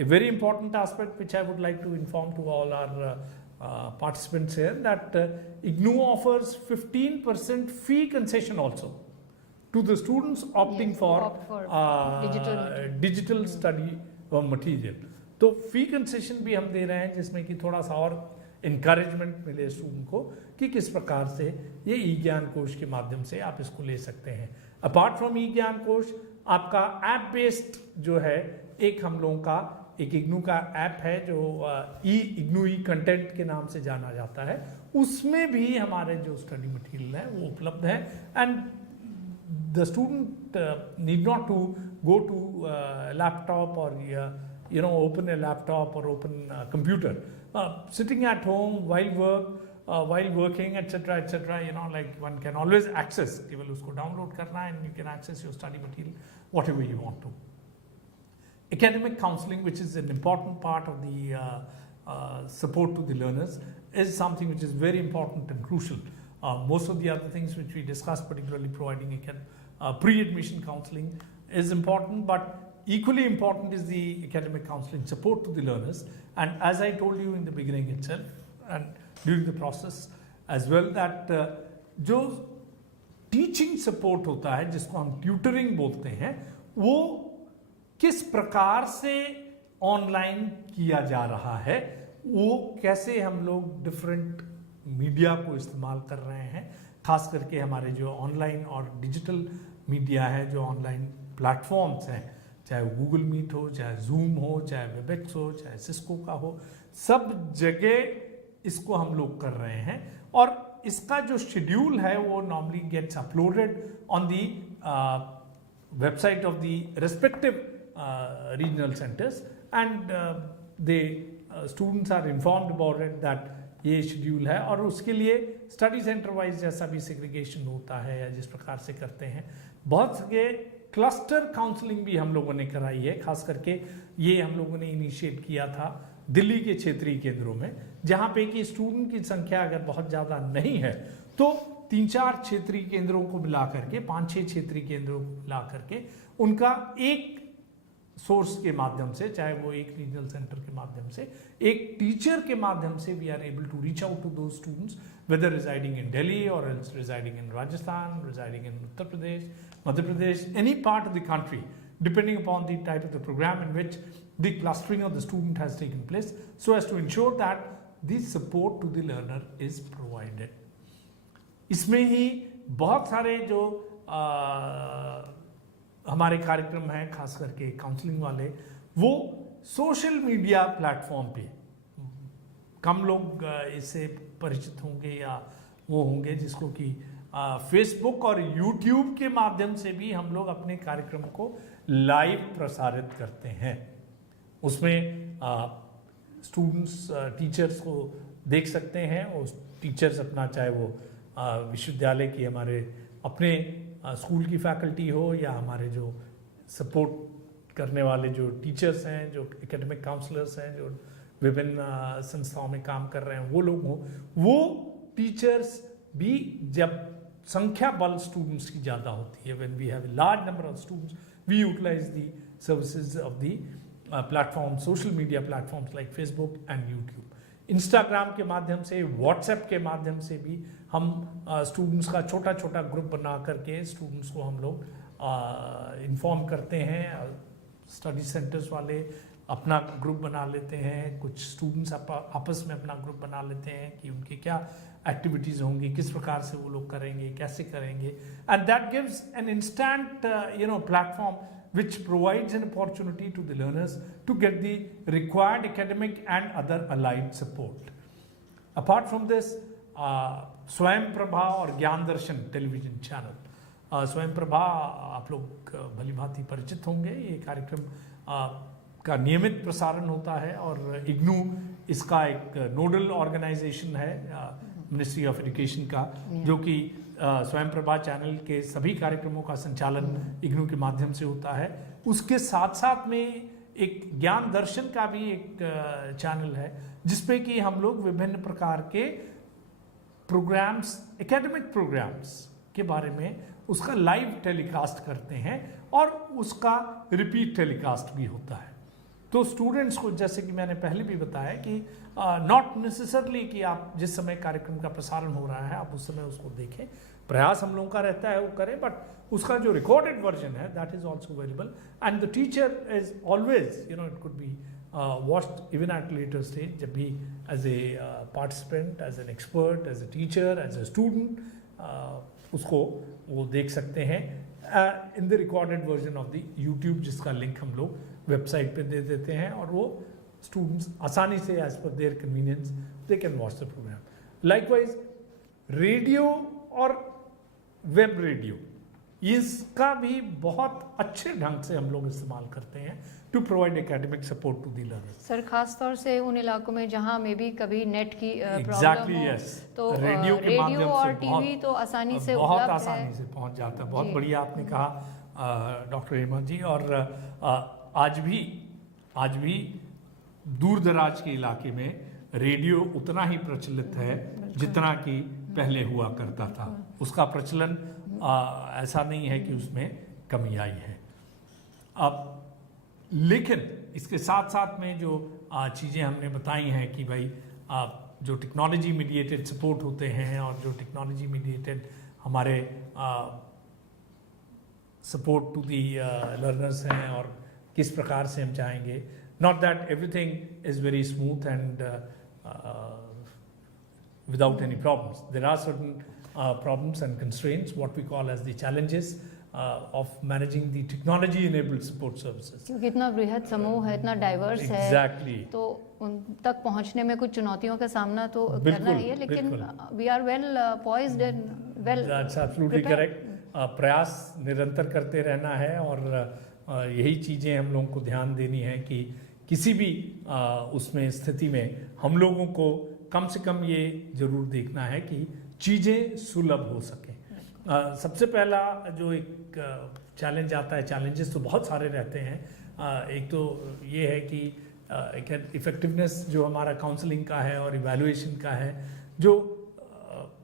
A very important aspect which I would like to inform to all our participants here that IGNOU offers 15% fee concession also to the students opting for digital study material. तो फी concession भी हम दे रहे हैं जिसमें कि थोड़ा सा और इनकरेजमेंट मिले स्टूडेंट को कि किस प्रकार से ये ई ज्ञान कोश के माध्यम से आप इसको ले सकते हैं। अपार्ट फ्रॉम ई ज्ञान कोश आपका ऐप बेस्ड जो है एक हम लोगों का एक इग्नू का ऐप है जो इग्नू ई कंटेंट के नाम से जाना जाता है, उसमें भी हमारे जो स्टडी मटेरियल है वो उपलब्ध है and the student need not to go to laptop और open a laptop or open a computer, sitting at home while working, etc., like one can always access, केवल उसको download करना and you can access your study material whatever you want to. Academic counseling, which is an important part of the support to the learners, is something which is very important and crucial. Most of the other things which we discussed, particularly providing pre-admission counseling, is important, but equally important is the academic counseling support to the learners. And as I told you in the beginning itself and during the process as well, that जो teaching support होता है, जिसको हम tutoring बोलते हैं, वो किस प्रकार से ऑनलाइन किया जा रहा है, वो कैसे हम लोग डिफरेंट मीडिया को इस्तेमाल कर रहे हैं, खास करके हमारे जो ऑनलाइन और डिजिटल मीडिया है, जो ऑनलाइन प्लेटफॉर्म्स हैं, चाहे गूगल मीट हो, चाहे जूम हो, चाहे वेबएक्स हो, चाहे सिस्को का हो, सब जगह इसको हम लोग कर रहे हैं. और इसका जो शेड्यूल है वो normally gets uploaded on the website of the respective regional centres and the students are informed about it that ये शेड्यूल है. और उसके लिए स्टडी सेंटर वाइज जैसा भी सेग्रीगेशन होता है या जिस प्रकार से करते हैं, बहुत सारे क्लस्टर काउंसलिंग भी हम लोगों ने कराई है. खास करके ये हम लोगों ने इनिशिएट किया था दिल्ली के क्षेत्रीय केंद्रों में, जहाँ पे कि स्टूडेंट की संख्या अगर बहुत ज़्यादा नहीं है तो 3-4 क्षेत्रीय केंद्रों को मिला करके, 5-6 क्षेत्रीय केंद्रों को मिला करके उनका एक सोर्स के माध्यम से, चाहे वो एक रीजनल सेंटर के माध्यम से, एक टीचर के माध्यम से, we are able to reach out to those students whether residing in Delhi और else residing in Rajasthan, residing in Uttar Pradesh, Madhya Pradesh, any part of the country, depending upon the type of the program in which the clustering of the student has taken place, so as to ensure that the support to the learner is provided. इसमें ही बहुत सारे जो हमारे कार्यक्रम हैं, खास करके counselling वाले, वो सोशल मीडिया प्लेटफॉर्म पे, कम लोग इससे परिचित होंगे या वो होंगे जिसको कि फेसबुक और यूट्यूब के माध्यम से भी हम लोग अपने कार्यक्रम को लाइव प्रसारित करते हैं. उसमें स्टूडेंट्स टीचर्स को देख सकते हैं, और टीचर्स अपना, चाहे वो विश्वविद्यालय की हमारे अपने स्कूल की फैकल्टी हो या हमारे जो सपोर्ट करने वाले जो टीचर्स हैं, जो एकेडमिक काउंसलर्स हैं, जो विभिन्न संस्थाओं में काम कर रहे हैं, वो लोग हों, वो टीचर्स भी जब संख्या बल स्टूडेंट्स की ज़्यादा होती है, when we have a large number of students, we utilise the services of the platform, social media platforms like Facebook and YouTube. Instagram के माध्यम से, व्हाट्सएप के माध्यम से भी हम स्टूडेंट्स का छोटा छोटा ग्रुप बना करके स्टूडेंट्स को हम लोग इन्फॉर्म करते हैं. स्टडी सेंटर्स वाले अपना ग्रुप बना लेते हैं, कुछ स्टूडेंट्स आपस में अपना ग्रुप बना लेते हैं कि उनके क्या एक्टिविटीज़ होंगी, किस प्रकार से वो लोग करेंगे, कैसे करेंगे. And that gives an instant platform which provides an opportunity to the learners to get the required academic and other allied support. Apart from this, स्वयं प्रभा और ज्ञान दर्शन टेलीविजन चैनल, स्वयं प्रभा आप लोग भली भांति परिचित होंगे. ये कार्यक्रम का नियमित प्रसारण होता है और इग्नू इसका एक नोडल ऑर्गेनाइजेशन है मिनिस्ट्री ऑफ एजुकेशन का, जो कि स्वयं प्रभा चैनल के सभी कार्यक्रमों का संचालन इग्नू के माध्यम से होता है. उसके साथ साथ में एक ज्ञान दर्शन का भी एक चैनल है, जिसपे कि हम लोग विभिन्न प्रकार के प्रोग्राम्स, एकेडमिक प्रोग्राम्स के बारे में उसका लाइव टेलीकास्ट करते हैं और उसका रिपीट टेलीकास्ट भी होता है. तो स्टूडेंट्स को, जैसे कि मैंने पहले भी बताया कि नॉट नेसेसरली कि आप जिस समय कार्यक्रम का प्रसारण हो रहा है आप उस समय उसको देखें, प्रयास हम लोगों का रहता है वो करें, बट उसका जो रिकॉर्डेड वर्जन है that is also available and the teacher is always it could be watched even at later stage, जब भी as a participant, as an expert, as a teacher, as a student उसको वो देख सकते हैं in the recorded version of the YouTube, जिसका link हम लोग वेबसाइट पे दे देते हैं और वो स्टूडेंट्स आसानी से as per their convenience they can watch the programme. Likewise radio और वेब रेडियो, इसका भी बहुत अच्छे ढंग से हम लोग इस्तेमाल करते हैं to provide academic support to the learners. Sir, खास तौर से उन इलाकों में जहां में भी कभी नेट की Exactly, प्रॉब्लम हो, yes. तो रेडियो और टीवी तो आसानी से बहुत उपलब्ध आसानी है. से पहुंच जाता है. बहुत जी. बढ़िया आपने कहा डॉक्टर हेमा जी. और आज भी दूर दराज के इलाके में रेडियो उतना ही प्रचलित है जितना कि पहले हुआ करता था. उसका प्रचलन ऐसा नहीं है कि उसमें कमी आई है. अब लेकिन इसके साथ साथ में जो चीज़ें हमने बताई हैं कि भाई जो टेक्नोलॉजी मीडिएटेड सपोर्ट होते हैं और जो टेक्नोलॉजी मीडिएटेड हमारे सपोर्ट टू दी लर्नर्स हैं और किस प्रकार से हम चाहेंगे, not that everything is very smooth and without any problems. There are certain problems and constraints, what we call as the challenges of managing the technology-enabled support services. क्योंकि इतना बृहद समूह है, इतना डाइवर्स Exactly. है, तो उन तक पहुंचने में कुछ चुनौतियों का सामना तो करना ही है, लेकिन we are well poised and well That's absolutely prepared. correct. प्रयास निरंतर करते रहना है और यही चीज़ें हम लोगों को ध्यान देनी है कि किसी भी उसमें स्थिति में हम लोगों को कम से कम ये जरूर देखना है कि चीज़ें सुलभ हो सकें। सबसे पहला जो एक चैलेंज आता है, चैलेंजेस तो बहुत सारे रहते हैं। एक तो ये है कि एक इफेक्टिवनेस जो हमारा काउंसलिंग का है और इवैल्यूएशन का है, जो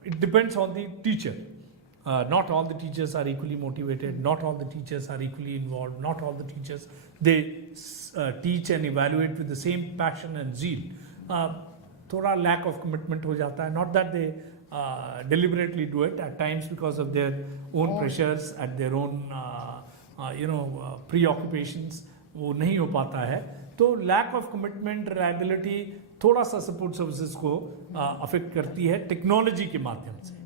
it depends on the teacher. Not all the teachers are equally motivated, not all the teachers are equally involved, not all the teachers they teach and evaluate with the same passion and zeal. थोड़ा lack of commitment हो जाता है, not that they deliberately do it, at times because of their own pressures, at their own preoccupations, वो नहीं हो पाता है। तो lack of commitment, reliability थोड़ा सा support services को affect करती है टेक्नोलॉजी के माध्यम से।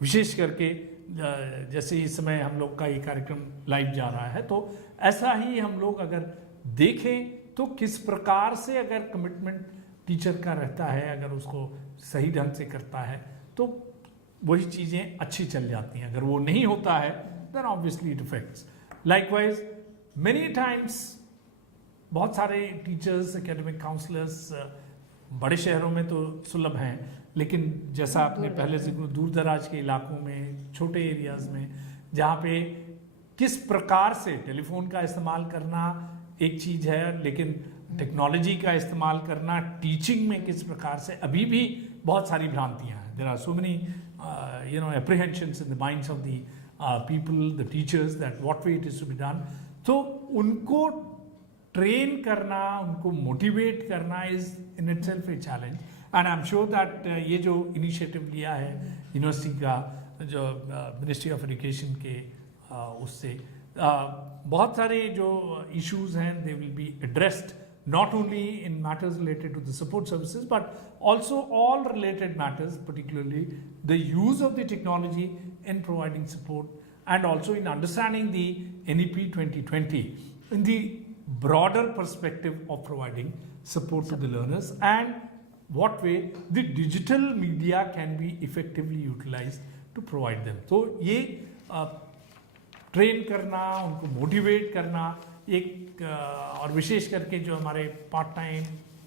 विशेष करके जैसे इस समय हम लोग का ये कार्यक्रम लाइव जा रहा है, तो ऐसा ही हम लोग अगर देखें तो किस प्रकार से अगर कमिटमेंट टीचर का रहता है, अगर उसको सही ढंग से करता है तो वही चीज़ें अच्छी चल जाती हैं। अगर वो नहीं होता है then obviously it affects. Likewise many times बहुत सारे टीचर्स, एकेडमिक काउंसलर्स बड़े शहरों में तो सुलभ हैं, लेकिन जैसा आपने पहले से दूर दराज के इलाकों में, छोटे एरियाज़ में, जहाँ पे किस प्रकार से टेलीफोन का इस्तेमाल करना एक चीज़ है, लेकिन टेक्नोलॉजी का इस्तेमाल करना टीचिंग में किस प्रकार से, अभी भी बहुत सारी भ्रांतियाँ हैं। There are so many apprehensions in the minds of the people, the teachers, that what way it is to be done. तो उनको ट्रेन करना, उनको मोटिवेट करना is in itself a challenge. And I am sure that ये जो initiative लिया है university का, जो मिनिस्ट्री ऑफ एजुकेशन के उससे बहुत सारे जो इश्यूज हैं they will be addressed, not only in matters related to the support services but also all related matters, particularly the use of the technology in providing support and also in understanding the NEP 2020 in the broader perspective of providing support to the learners and what way the digital media can be effectively utilized to provide them. तो ये train करना, उनको motivate करना, एक और विशेष करके जो हमारे पार्ट टाइम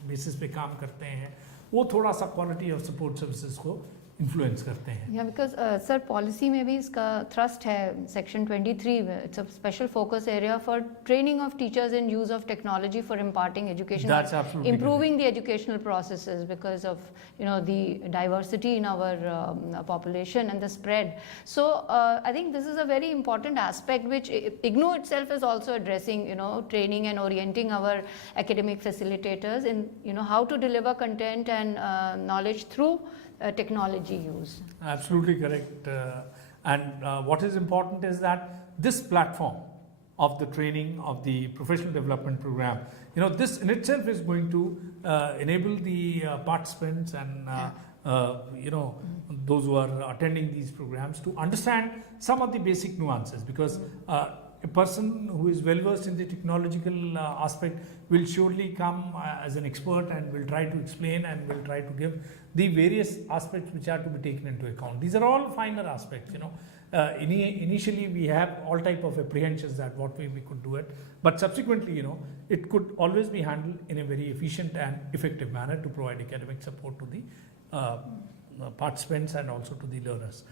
बेसिस पे काम करते हैं वो थोड़ा सा क्वालिटी ऑफ सपोर्ट सर्विसेज को इन्फ्लुएंस करते हैं। या बिकॉज सर पॉलिसी में भी इसका थ्रस्ट है, सेक्शन 23 में it's a special focus area for training of teachers in use of technology for imparting education, improving the educational processes because of the diversity in our population and the spread. So I think this is a very important aspect which IGNOU itself is also addressing, training and orienting our academic facilitators in how to deliver content and knowledge through technology use. Absolutely correct. And what is important is that this platform of the training of the professional development program, this in itself is going to enable the participants and those who are attending these programs to understand some of the basic nuances, because a person who is well versed in the technological aspect will surely come as an expert and will try to explain and will try to give the various aspects which are to be taken into account. These are all finer aspects, initially we have all type of apprehensions that what way we could do it, but subsequently it could always be handled in a very efficient and effective manner to provide academic support to the participants and also to the learners.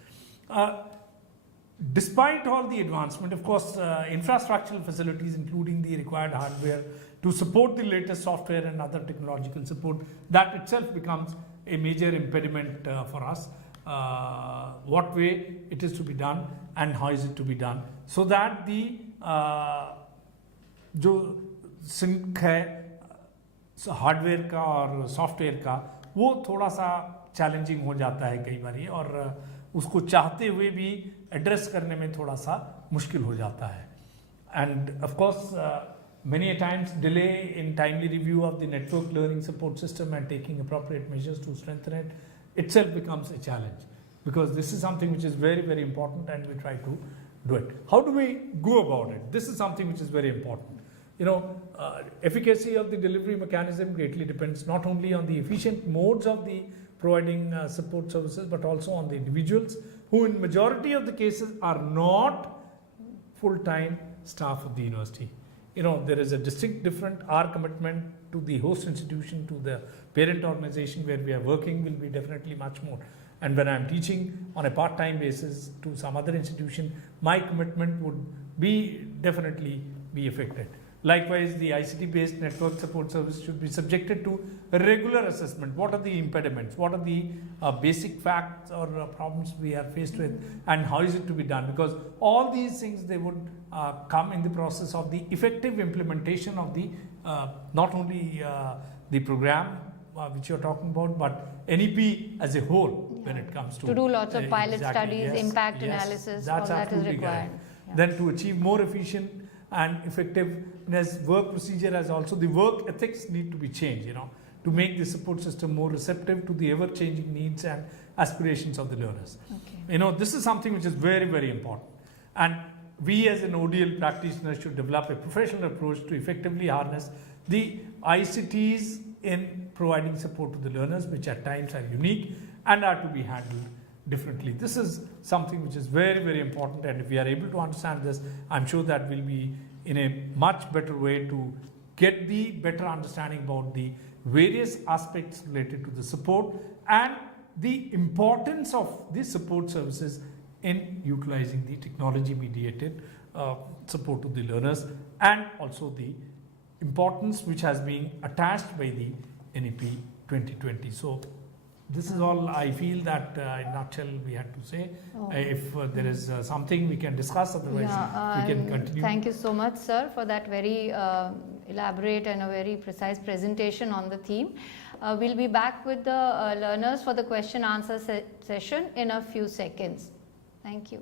Despite all the advancement, of course, infrastructural facilities, including the required hardware to support the latest software and other technological support, that itself becomes a major impediment for us. What way it is to be done and how is it to be done, so that the जो sink है hardware का और software का, वो थोड़ा सा challenging हो जाता है कई बार, और उसको चाहते हुए भी एड्रेस करने में थोड़ा सा मुश्किल हो जाता है. End of course many a times delay in timely review of the network learning support system and taking appropriate measures to strengthen it itself becomes a challenge, because this is something which is very, very important and we try to do it. How do we go about it? This is something which is very important. You know, efficacy of the delivery mechanism greatly depends not only on the efficient modes of the providing support services, but also on the individuals who in majority of the cases are not full-time staff of the university. You know, there is a distinct different, our commitment to the host institution, to the parent organization where we are working will be definitely much more. And when I am teaching on a part-time basis to some other institution, my commitment would be definitely be affected. Likewise, the ICT-based network support service should be subjected to a regular assessment. What are the impediments? What are the basic facts or problems we are faced with, and how is it to be done? Because all these things, they would come in the process of the effective implementation of the not only the program which you are talking about, but NEP as a whole, when it comes to do lots of pilot exactly, studies, yes, impact yes, analysis, that's all that is absolutely required. correct. Then to achieve more efficient and effectiveness work procedure, as also the work ethics need to be changed, you know, to make the support system more receptive to the ever-changing needs and aspirations of the learners. Okay. You know, this is something which is very, very important. And we as an ODL practitioner should develop a professional approach to effectively harness the ICTs in providing support to the learners, which at times are unique and are to be handled differently. This is something which is very, very important, and if we are able to understand this, I'm sure that we'll be in a much better way to get the better understanding about the various aspects related to the support and the importance of the support services in utilizing the technology mediated support to the learners, and also the importance which has been attached by the NEP 2020. So this is all I feel that in a nutshell we had to say. If there is something we can discuss, otherwise we can continue. Thank you so much, sir, for that very elaborate and a very precise presentation on the theme. We'll be back with the learners for the question answer session in a few seconds. Thank you.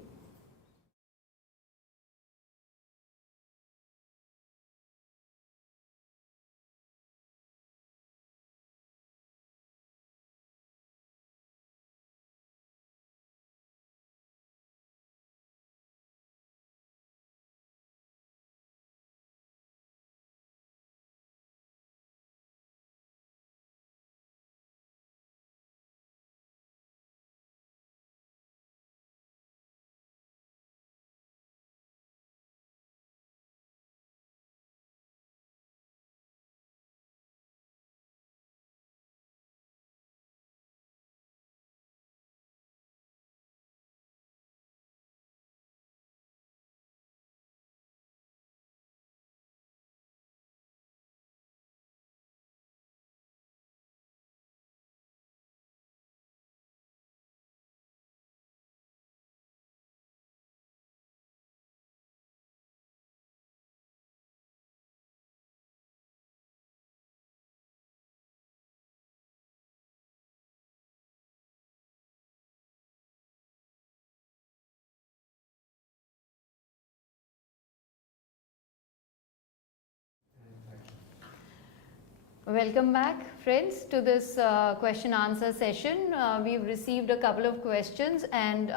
Welcome back, friends, to this question answer session. We've received a couple of questions, and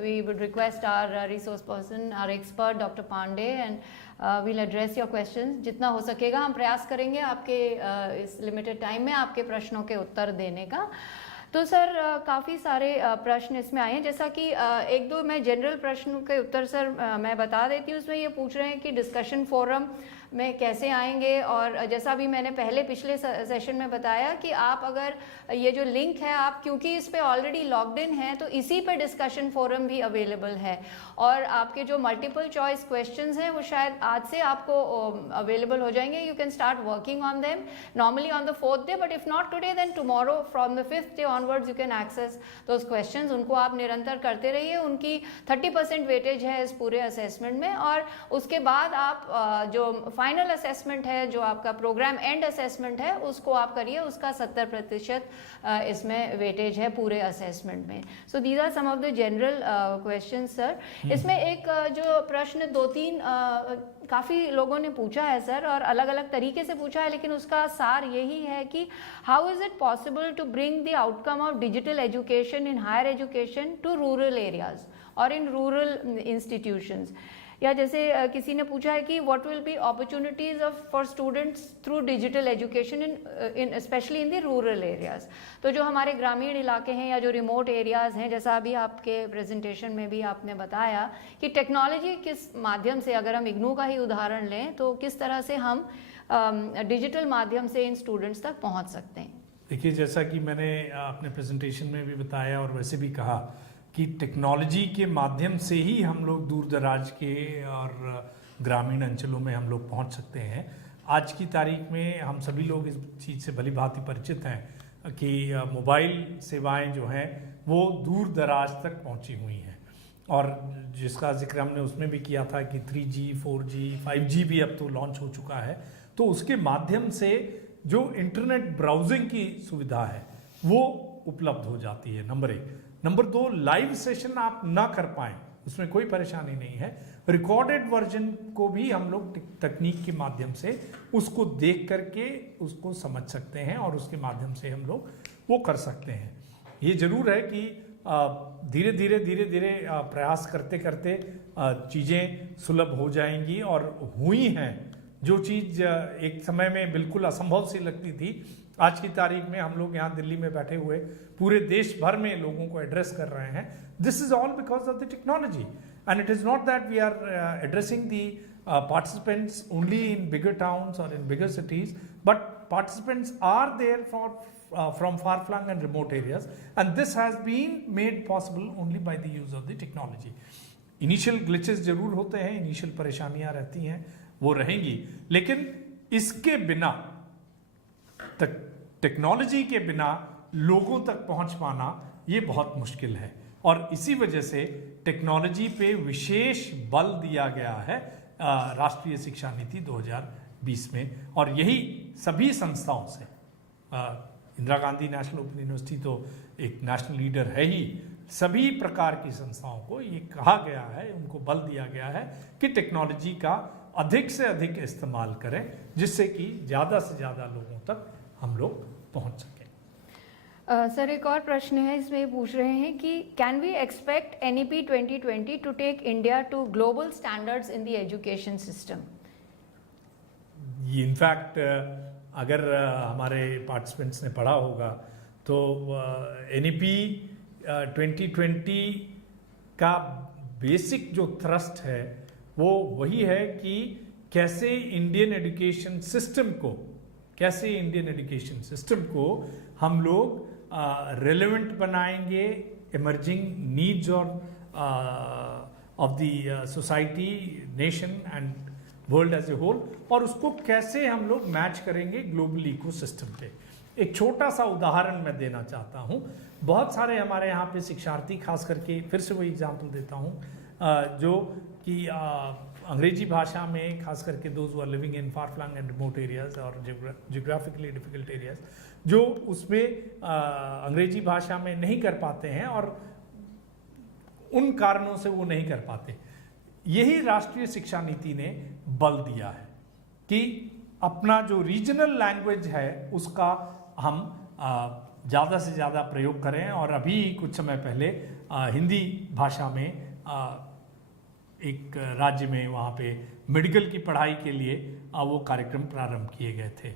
we would request our resource person, our expert, Dr. Pandey, and we'll address your questions. जितना हो सकेगा हम प्रयास करेंगे आपके इस limited time में आपके प्रश्नों के उत्तर देने का. तो सर काफ़ी सारे प्रश्न इसमें आए हैं, जैसा कि एक दो मैं जनरल प्रश्नों के उत्तर सर मैं बता देती हूँ. उसमें ये पूछ रहे हैं कि डिस्कशन फोरम में कैसे आएंगे, और जैसा भी मैंने पहले पिछले सेशन में बताया कि आप अगर ये जो लिंक है, आप क्योंकि इस पे ऑलरेडी लॉग्ड इन है तो इसी पे डिस्कशन फोरम भी अवेलेबल है, और आपके जो मल्टीपल चॉइस क्वेश्चंस हैं वो शायद आज से आपको अवेलेबल हो जाएंगे. You can start working on them normally on the 4th day, but if not today then tomorrow from the 5th day onwards you can access those questions, उनको आप निरंतर करते रहिए। उनकी 30% वेटेज है इस पूरे असेसमेंट में, और उसके बाद आप जो फाइनल असेसमेंट है, जो आपका प्रोग्राम एंड असेसमेंट है, उसको आप करिए, उसका 70% इसमें वेटेज है पूरे असेसमेंट में। So these are some of the general question sir. इसमें एक जो प्रश्न 2-3 काफ़ी लोगों ने पूछा है सर, और अलग अलग तरीके से पूछा है, लेकिन उसका सार यही है कि how is it possible to bring the outcome of digital education in higher education to rural areas और इन रूरल इंस्टीट्यूशंस। या जैसे किसी ने पूछा है कि what will be opportunities for students through digital education in specially in the rural areas. तो जो हमारे ग्रामीण इलाके हैं या जो रिमोट एरियाज हैं, जैसा अभी आपके प्रेजेंटेशन में भी आपने बताया कि टेक्नोलॉजी किस माध्यम से, अगर हम इग्नू का ही उदाहरण लें तो किस तरह से हम डिजिटल माध्यम से इन स्टूडेंट्स तक पहुँच सकते हैं। देखिए, जैसा कि मैंने अपने प्रेजेंटेशन में भी बताया और वैसे भी कहा कि टेक्नोलॉजी के माध्यम से ही हम लोग दूर दराज के और ग्रामीण अंचलों में हम लोग पहुंच सकते हैं। आज की तारीख में हम सभी लोग इस चीज़ से भली भांति परिचित हैं कि मोबाइल सेवाएं जो हैं वो दूर दराज तक पहुंची हुई हैं, और जिसका जिक्र हमने उसमें भी किया था कि 3G, 4G, 5G भी अब तो लॉन्च हो चुका है। तो उसके माध्यम से जो इंटरनेट ब्राउजिंग की सुविधा है वो उपलब्ध हो जाती है, नंबर 1। नंबर 2, लाइव सेशन आप ना कर पाएँ उसमें कोई परेशानी नहीं है, रिकॉर्डेड वर्जन को भी हम लोग तकनीक के माध्यम से उसको देख करके उसको समझ सकते हैं और उसके माध्यम से हम लोग वो कर सकते हैं। ये जरूर है कि धीरे धीरे प्रयास करते करते चीज़ें सुलभ हो जाएंगी, और हुई हैं। जो चीज़ एक समय में बिल्कुल असंभव सी लगती थी, आज की तारीख में हम लोग यहाँ दिल्ली में बैठे हुए पूरे देश भर में लोगों को एड्रेस कर रहे हैं। This is all because of the technology, and it is not that we are addressing the participants only in bigger towns or in bigger cities, but participants are there from far-flung and remote areas, and this has been made possible only by the use of the technology. Initial glitches जरूर होते हैं, initial परेशानियां रहती हैं, वो रहेंगी, लेकिन इसके बिना टेक्नोलॉजी के बिना लोगों तक पहुंच पाना ये बहुत मुश्किल है, और इसी वजह से टेक्नोलॉजी पे विशेष बल दिया गया है राष्ट्रीय शिक्षा नीति 2020 में, और यही सभी संस्थाओं से, Indira Gandhi national open university तो एक नेशनल लीडर है ही, सभी प्रकार की संस्थाओं को ये कहा गया है, उनको बल दिया गया है कि टेक्नोलॉजी का अधिक से अधिक इस्तेमाल करें, जिससे कि ज़्यादा से ज़्यादा लोगों तक हम लोग पहुंच सकें। सर, एक और प्रश्न है, इसमें पूछ रहे हैं कि can we expect NEP 2020 to take India to global standards in the education system? In fact अगर हमारे पार्टिसिपेंट्स ने पढ़ा होगा तो NEP 2020 का बेसिक जो थ्रस्ट है वो वही है कि कैसे इंडियन एजुकेशन सिस्टम को हम लोग रेलेवेंट बनाएंगे इमर्जिंग नीड्स और of the society, nation and world as a whole, और उसको कैसे हम लोग मैच करेंगे ग्लोबल इकोसिस्टम पे। एक छोटा सा उदाहरण मैं देना चाहता हूँ। बहुत सारे हमारे यहाँ पे शिक्षार्थी, खास करके फिर से वही एग्जाम्पल देता हूँ, जो कि अंग्रेजी भाषा में, खास करके those who are living in far flung and remote areas और जियोग्राफिकली डिफिकल्ट एरियाज, जो उसमें अंग्रेजी भाषा में नहीं कर पाते हैं और उन कारणों से वो नहीं कर पाते। यही राष्ट्रीय शिक्षा नीति ने बल दिया है कि अपना जो रीजनल लैंग्वेज है उसका हम ज़्यादा से ज़्यादा प्रयोग करें, और अभी कुछ समय पहले हिंदी भाषा में एक राज्य में वहाँ पे मेडिकल की पढ़ाई के लिए वो कार्यक्रम प्रारंभ किए गए थे।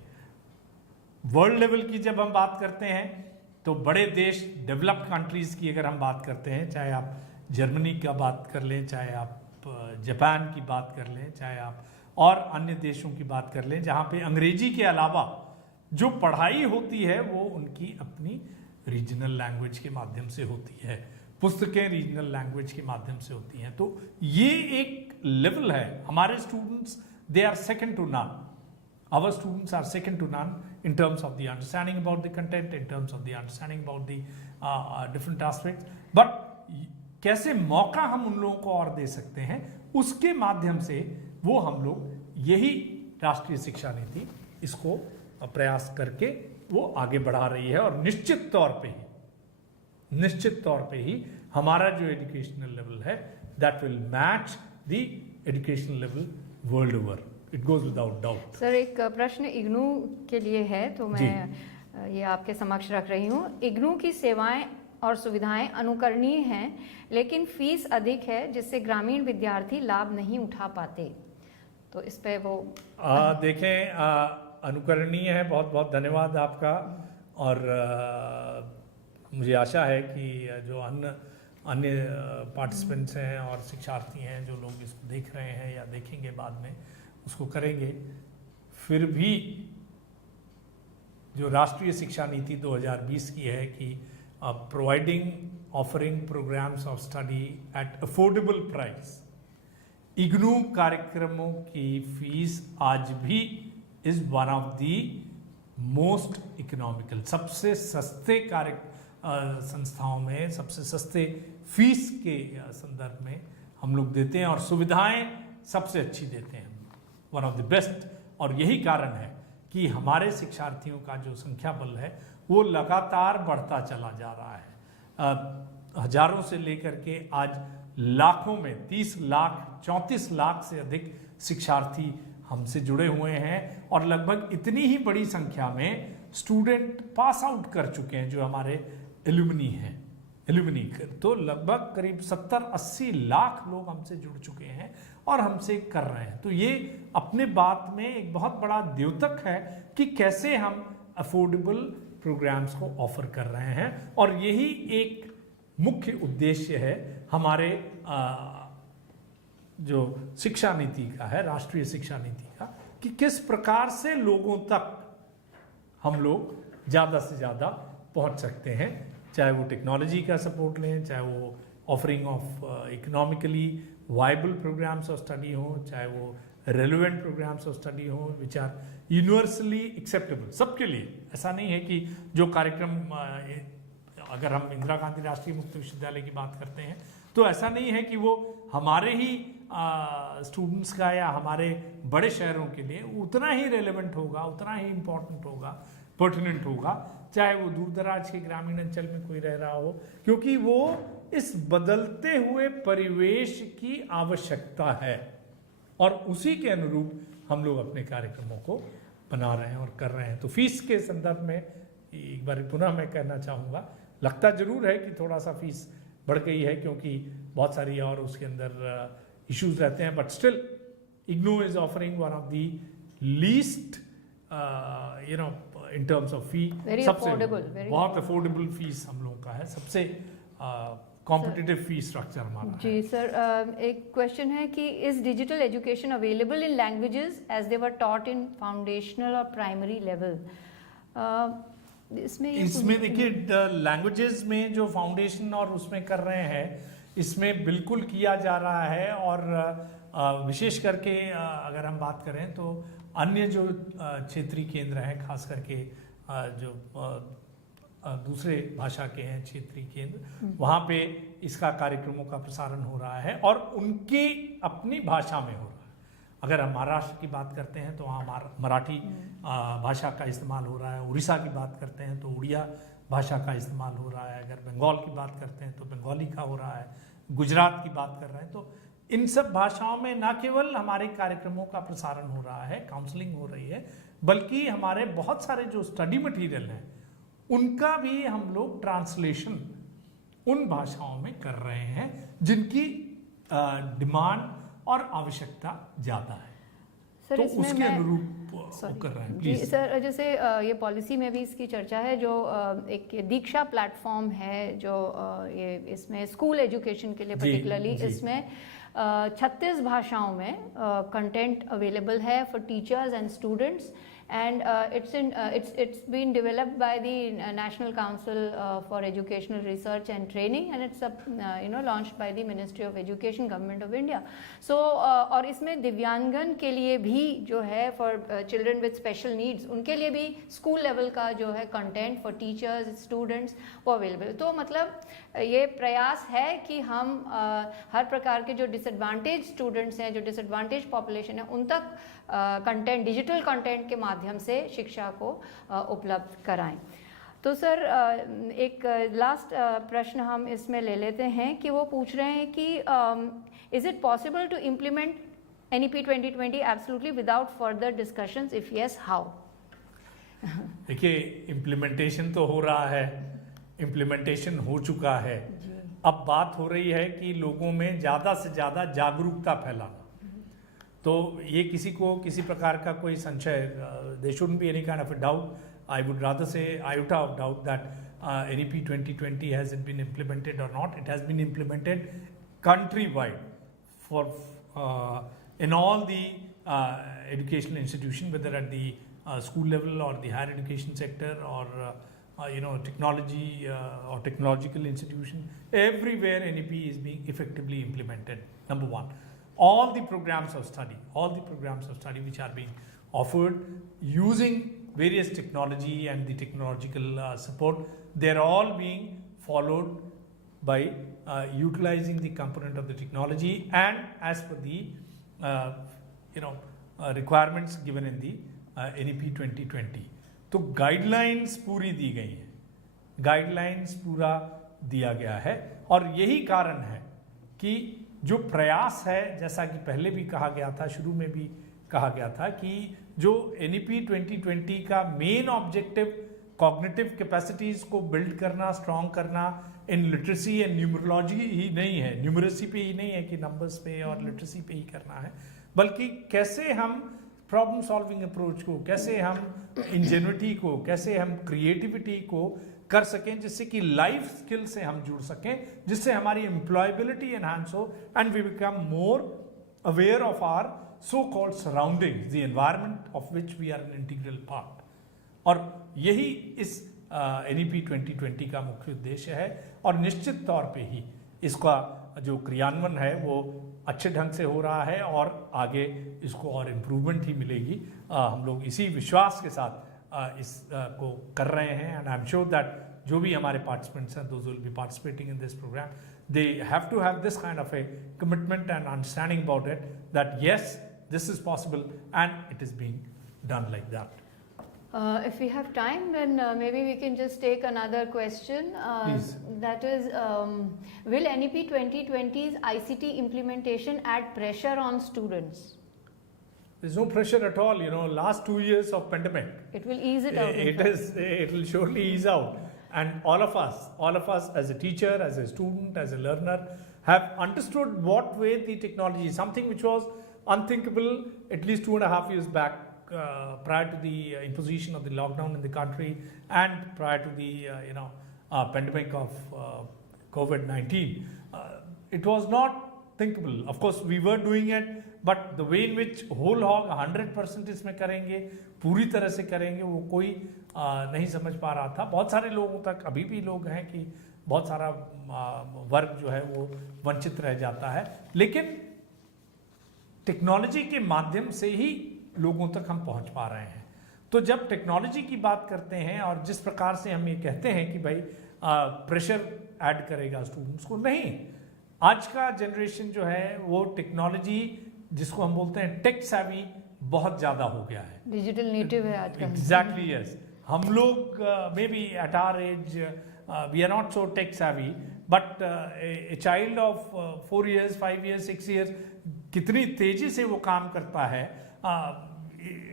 वर्ल्ड लेवल की जब हम बात करते हैं तो बड़े देश, डेवलप्ड कंट्रीज़ की अगर हम बात करते हैं, चाहे आप जर्मनी का बात कर लें, चाहे आप जापान की बात कर लें, चाहे आप और अन्य देशों की बात कर लें, जहाँ पे अंग्रेजी के अलावा जो पढ़ाई होती है वो उनकी अपनी रीजनल लैंग्वेज के माध्यम से होती है, पुस्तकें रीजनल लैंग्वेज के माध्यम से होती हैं। तो ये एक लेवल है, हमारे students they are second to none, our students are second to none in terms of the understanding about the content, in terms of the understanding about the different aspects. But कैसे मौका हम उन लोगों को और दे सकते हैं, उसके माध्यम से वो हम लोग यही राष्ट्रीय शिक्षा नीति इसको प्रयास करके वो आगे बढ़ा रही है। और निश्चित तौर पे ही हमारा जो एजुकेशनल लेवल है that will match the educational level world over, it goes without doubt. Sir, एक प्रश्न इग्नू के लिए है तो मैं ये आपके समक्ष रख रही हूँ। इग्नू की सेवाएं और सुविधाएं अनुकरणीय हैं, लेकिन फीस अधिक है जिससे ग्रामीण विद्यार्थी लाभ नहीं उठा पाते, तो इस पे वो देखें, अनुकरणीय है। बहुत बहुत धन्यवाद आपका। और मुझे आशा है कि जो अन्य पार्टिसिपेंट्स हैं और शिक्षार्थी हैं जो लोग इसको देख रहे हैं या देखेंगे बाद में उसको करेंगे। फिर भी जो राष्ट्रीय शिक्षा नीति 2020 की है कि offering programmes of study at affordable price, IGNOU कार्यक्रमों की फीस आज भी is one of the most economical, सबसे सस्ते संस्थाओं में सबसे सस्ते फीस के संदर्भ में हम लोग देते हैं और सुविधाएं सबसे अच्छी देते हैं, वन ऑफ द बेस्ट। और यही कारण है कि हमारे शिक्षार्थियों का जो संख्या बल है वो लगातार बढ़ता चला जा रहा है। हजारों से लेकर के आज लाखों में 30 लाख 34 लाख से अधिक शिक्षार्थी हमसे जुड़े हुए हैं और लगभग इतनी ही बड़ी संख्या में स्टूडेंट पास आउट कर चुके हैं जो हमारे एल्यूमनी हैं। तो लगभग करीब 70-80 लाख लोग हमसे जुड़ चुके हैं और हमसे कर रहे हैं। तो ये अपने बात में एक बहुत बड़ा द्योतक है कि कैसे हम अफोर्डेबल प्रोग्राम्स को ऑफर कर रहे हैं। और यही एक मुख्य उद्देश्य है हमारे जो शिक्षा नीति का है, राष्ट्रीय शिक्षा नीति का, कि किस प्रकार से लोगों तक हम लोग ज़्यादा से ज़्यादा पहुंच सकते हैं, चाहे वो टेक्नोलॉजी का सपोर्ट लें, चाहे वो offering of economically viable programmes of study हो, चाहे वो रेलिवेंट प्रोग्राम्स ऑफ स्टडी हो विच आर यूनिवर्सली एक्सेप्टेबल सबके लिए। ऐसा नहीं है कि जो कार्यक्रम अगर हम इंदिरा गांधी राष्ट्रीय मुक्त विश्वविद्यालय की बात करते हैं तो ऐसा नहीं है कि वो हमारे ही स्टूडेंट्स का या हमारे बड़े शहरों के लिए उतना ही रेलेवेंट होगा, उतना ही इम्पोर्टेंट होगा, पर्टिनेंट होगा, चाहे वो दूर दराज के ग्रामीण अंचल में कोई रह रहा हो, क्योंकि वो इस बदलते हुए परिवेश की आवश्यकता है और उसी के अनुरूप हम लोग अपने कार्यक्रमों को बना रहे हैं और कर रहे हैं। तो फीस के संदर्भ में एक बार पुनः मैं कहना चाहूँगा, लगता जरूर है कि थोड़ा सा फीस बढ़ गई है क्योंकि बहुत सारी और उसके अंदर इश्यूज रहते हैं, but still IGNOU is offering one of the least in terms of fee, सबसे बहुत अफोर्डेबल फीस हम लोगों का है, सबसे कॉम्पिटिटिव फी स्ट्रक्चर हमारा। जी सर, एक क्वेश्चन है कि is digital education available in languages as they were taught in foundational और प्राइमरी लेवल? इसमें देखिए लैंग्वेजेस में जो फाउंडेशन और उसमें कर रहे हैं इसमें बिल्कुल किया जा रहा है। और विशेष करके अगर हम बात करें तो अन्य जो क्षेत्रीय केंद्र हैं, खास करके जो दूसरे भाषा के हैं क्षेत्रीय केंद्र, वहाँ पे इसका कार्यक्रमों का प्रसारण हो रहा है और उनकी अपनी भाषा में हो रहा है। अगर हम महाराष्ट्र की बात करते हैं तो वहाँ मराठी भाषा का इस्तेमाल हो रहा है, उड़ीसा की बात करते हैं तो उड़िया भाषा का इस्तेमाल हो रहा है, अगर बंगाल की बात करते हैं तो बंगाली का हो रहा है, गुजरात की बात कर रहे हैं तो इन सब भाषाओं में न केवल हमारे कार्यक्रमों का प्रसारण हो रहा है, काउंसलिंग हो रही है, बल्कि हमारे बहुत सारे जो स्टडी मटेरियल हैं उनका भी हम लोग ट्रांसलेशन उन भाषाओं में कर रहे हैं जिनकी डिमांड और आवश्यकता ज़्यादा है। सर, तो उसके अनुरूप कर रहे हैं। जी सर, जैसे ये पॉलिसी में भी इसकी चर्चा है, जो एक दीक्षा प्लेटफॉर्म है जो ये इसमें स्कूल एजुकेशन के लिए पर्टिकुलरली इसमें 36 भाषाओं में कंटेंट अवेलेबल है for teachers and students, and it's been developed by the National Council for Educational Research and Training, and it's launched by the Ministry of Education, Government of India. So और इसमें दिव्यांगन के लिए भी जो है for children with special needs, उनके लिए भी स्कूल लेवल का जो है कंटेंट फॉर टीचर्स स्टूडेंट्स वो अवेलेबल। तो मतलब ये प्रयास है कि हम हर प्रकार के जो डिसएडवांटेज स्टूडेंट्स हैं, जो डिसएडवांटेज पॉपुलेशन है, उन तक कंटेंट, डिजिटल कंटेंट के माध्यम से शिक्षा को उपलब्ध कराएं। तो सर एक लास्ट प्रश्न हम इसमें ले लेते हैं कि वो पूछ रहे हैं कि is it possible to implement NEP 2020 absolutely without further discussions, if yes how? देखिए, इम्प्लीमेंटेशन तो हो रहा है, इम्प्लीमेंटेशन हो चुका है। अब बात हो रही है कि लोगों में ज़्यादा से ज़्यादा जागरूकता फैलाना। तो ये किसी को किसी प्रकार का कोई संशय, there shouldn't be any kind of a doubt. I would rather say iota of doubt that NEP 2020 has it been implemented or not. It has been implemented countrywide for in all the educational institutions, whether at the school level or the higher education sector or technology or technological institution. Everywhere NEP is being effectively implemented. Number one. All the programs of study which are being offered using various technology and the technological support, they're all being followed by utilizing the component of the technology and as per the requirements given in the NEP 2020. तो guidelines पूरी दी गई हैं, guidelines पूरा दिया गया है, और यही कारण है कि जो प्रयास है, जैसा कि पहले भी कहा गया था, शुरू में भी कहा गया था कि जो NEP 2020 का मेन ऑब्जेक्टिव कॉग्निटिव कैपेसिटीज को बिल्ड करना, स्ट्रॉन्ग करना इन लिटरेसी एंड न्यूमरोलॉजी ही नहीं है, न्यूमरेसी पे ही नहीं है कि नंबर्स पे और लिटरेसी पे ही करना है, बल्कि कैसे हम प्रॉब्लम सॉल्विंग अप्रोच को, कैसे हम इंजेन्युइटी को, कैसे हम क्रिएटिविटी को कर सकें, जिससे कि लाइफ स्किल से हम जुड़ सकें, जिससे हमारी एम्प्लॉयबिलिटी एनहांस हो and we become more aware of our so called surroundings, the environment of which we are an integral part. और यही इस NEP 2020 का मुख्य उद्देश्य है, और निश्चित तौर पे ही इसका जो क्रियान्वयन है वो अच्छे ढंग से हो रहा है और आगे इसको और इम्प्रूवमेंट ही मिलेगी। हम लोग इसी विश्वास के साथ को कर रहे हैं, and I am sure that जो भी हमारे पार्टिसिपेंट्स हैं, those will be participating in this programme, they have to have this kind of a commitment and understanding about it that yes, this is possible and it is being done like that. If we have time, then maybe we can just take another question. Please. That is, will NEP 2020's ICT implementation add pressure on students? There's no pressure at all. Last 2 years of pandemic, It will ease it out. It will surely ease out. And all of us as a teacher, as a student, as a learner, have understood what way the technology is, something which was unthinkable at least 2.5 years back, prior to the imposition of the lockdown in the country and prior to the pandemic of COVID-19. It was not thinkable. Of course, we were doing it, but the way in which whole hog 100% इसमें करेंगे, पूरी तरह से करेंगे, वो कोई नहीं समझ पा रहा था। बहुत सारे लोगों तक अभी भी लोग हैं कि बहुत सारा वर्ग जो है वो वंचित रह जाता है, लेकिन टेक्नोलॉजी के माध्यम से ही लोगों तक हम पहुंच पा रहे हैं। तो जब टेक्नोलॉजी की बात करते हैं और जिस प्रकार से हम ये कहते हैं कि भाई प्रेशर ऐड करेगा स्टूडेंट्स को, नहीं, आज का जनरेशन जो है वो टेक्नोलॉजी जिसको हम बोलते हैं टेक सैवी बहुत ज़्यादा हो गया है, डिजिटल नेटिव है आज का। Exactly, yes. हम लोग maybe at our age we are not so tech savvy, but a child of 4 years, 5 years, 6 years कितनी तेजी से वो काम करता है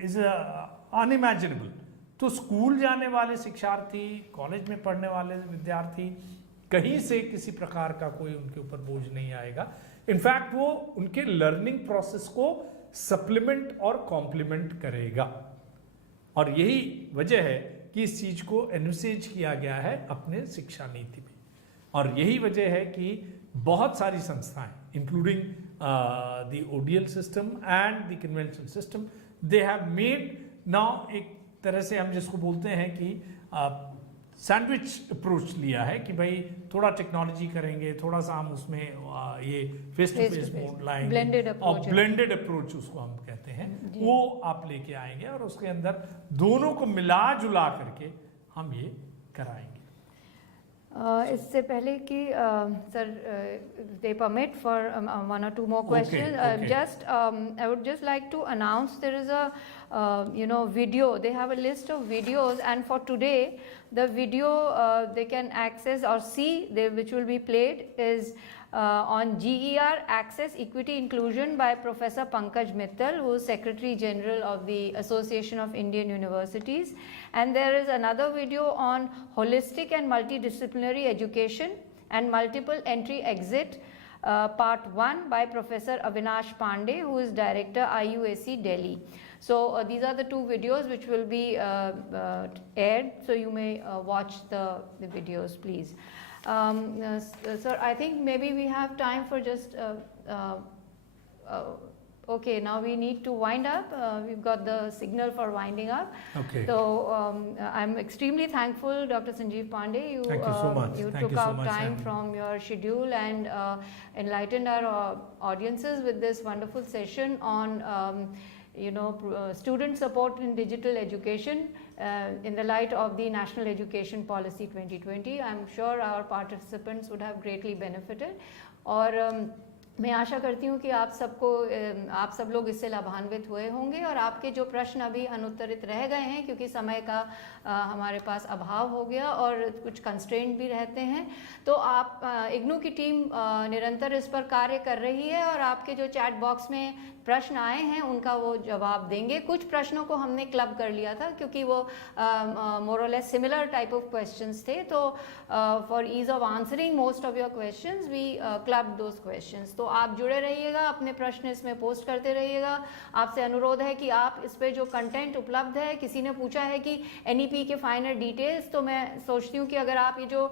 इज अनइमेजिनेबल। तो स्कूल जाने वाले शिक्षार्थी, कॉलेज में पढ़ने वाले विद्यार्थी, कहीं से किसी प्रकार का कोई उनके ऊपर बोझ नहीं आएगा। इनफैक्ट वो उनके लर्निंग प्रोसेस को सप्लीमेंट और कॉम्प्लीमेंट करेगा, और यही वजह है कि इस चीज को एनविसेज किया गया है अपने शिक्षा नीति में। और यही वजह है कि बहुत सारी संस्थाएं including the ODL system and the conventional system. They have made now एक तरह से हम जिसको बोलते हैं कि सैंडविच अप्रोच लिया है कि भाई थोड़ा टेक्नोलॉजी करेंगे, थोड़ा सा हम उसमें ये फेस टू फेस मोड लाएंगे और ब्लेंडेड अप्रोच उसको हम कहते हैं, वो आप लेके आएंगे और उसके अंदर दोनों को मिला जुला करके हम ये कराएंगे। इससे पहले कि sir they permit for one or two more questions. Okay. Just I would just like to announce there is a video. They have a list of videos, and for today the video they can access or see which will be played is on GER Access Equity Inclusion by Professor Pankaj Mittal, who is Secretary General of the Association of Indian Universities. And there is another video on holistic and multidisciplinary education and multiple entry exit part 1 by Professor Avinash Pandey, who is Director IUAC Delhi. So these are the two videos which will be aired, so you may watch the videos, please. Sir, I think maybe we have time for just okay, now we need to wind up. We've got the signal for winding up. Okay. So I'm extremely thankful, Dr. Sanjeev Pandey. Thank you so much. You Thank took you so out much, time Sandy. from your schedule and enlightened our audiences with this wonderful session on student support in digital education in the light of the National Education Policy 2020. I'm sure our participants would have greatly benefited. और मैं आशा करती हूँ कि आप सब लोग इससे लाभान्वित हुए होंगे और आपके जो प्रश्न अभी अनुत्तरित रह गए हैं क्योंकि समय का हमारे पास अभाव हो गया और कुछ कंस्ट्रेंट भी रहते हैं, तो आप इग्नू की टीम निरंतर इस पर कार्य कर रही है और आपके जो चैट बॉक्स में प्रश्न आए हैं उनका वो जवाब देंगे। कुछ प्रश्नों को हमने क्लब कर लिया था क्योंकि वो मोर और less similar type of questions थे, तो for ease of answering most of your questions we club those questions. तो आप जुड़े रहिएगा, अपने प्रश्न इसमें पोस्ट करते रहिएगा। आपसे अनुरोध है कि आप इस पे जो कंटेंट उपलब्ध है, किसी ने पूछा है कि NEP के फाइनल डिटेल्स, तो मैं सोचती हूँ कि अगर आप ये जो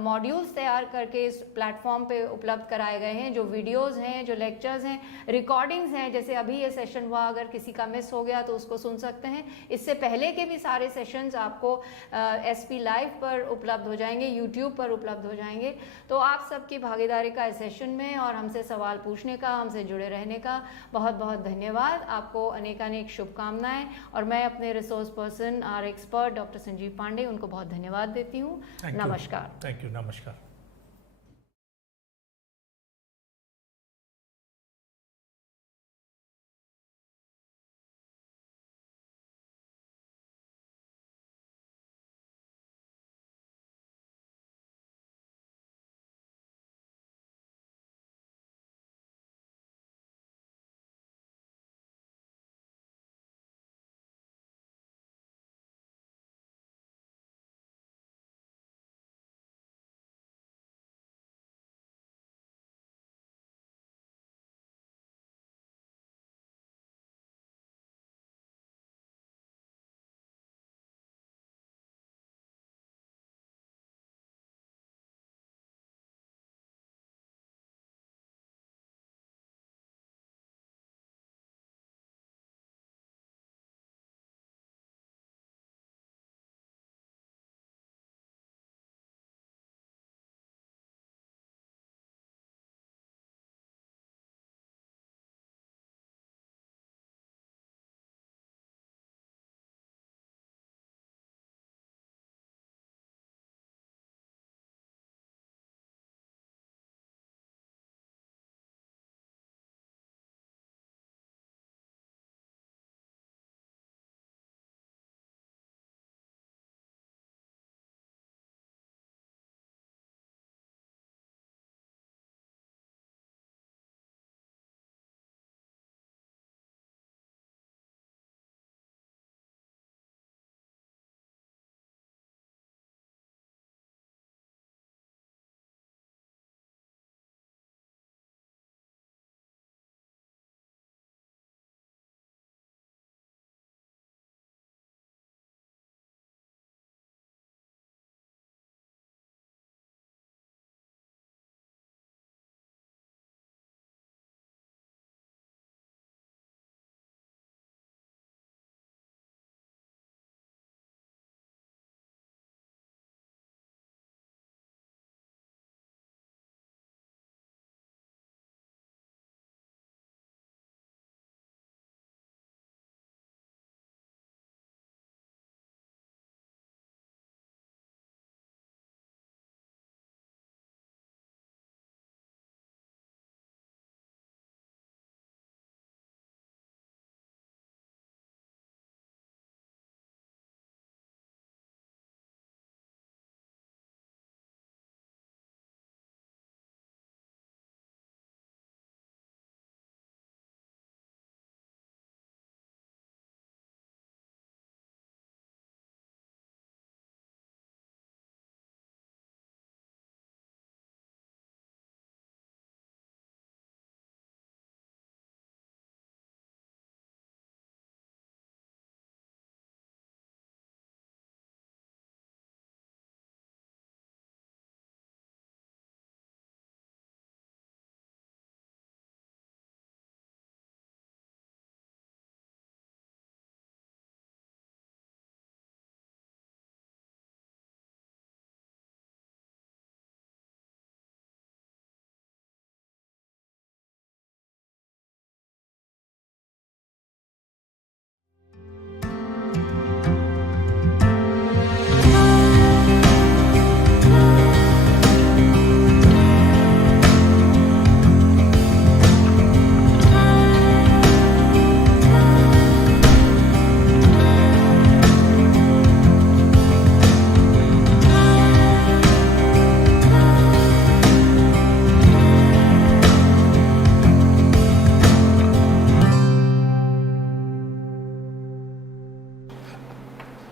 मॉड्यूल्स तैयार करके इस प्लेटफॉर्म पे उपलब्ध कराए गए हैं, जो वीडियोज़ हैं, जो लेक्चर्स हैं, रिकॉर्डिंग्स हैं, जैसे अभी ये सेशन हुआ, अगर किसी का मिस हो गया तो उसको सुन सकते हैं। इससे पहले के भी सारे सेशंस आपको SP लाइव पर उपलब्ध हो जाएंगे, यूट्यूब पर उपलब्ध हो जाएंगे। तो आप सबकी भागीदारी का इस सेशन में और हमसे सवाल पूछने का, हमसे जुड़े रहने का बहुत बहुत धन्यवाद। आपको अनेकानेक शुभकामनाएं और मैं अपने resource person or expert doctor Sanjeev Pandey, उनको बहुत धन्यवाद देती हूँ। नमस्कार। Thank you. नमस्कार।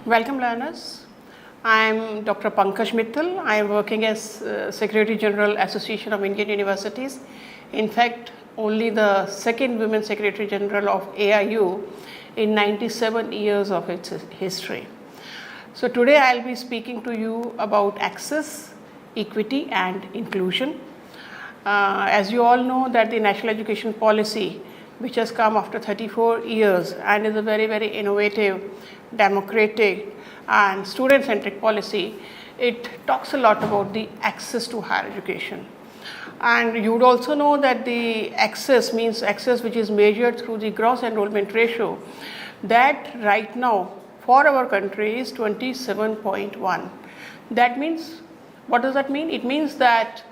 Welcome learners. I am Dr. Pankaj Mittal. I am working as Secretary General Association of Indian Universities. In fact, only the second Women Secretary General of AIU in 97 years of its history. So today I will be speaking to you about access, equity and inclusion. As you all know that the National Education Policy, which has come after 34 years and is a very, very innovative, democratic and student-centric policy, it talks a lot about the access to higher education. And you would also know that the access means access which is measured through the gross enrollment ratio, that right now for our country is 27.1. That means, what does that mean? It means that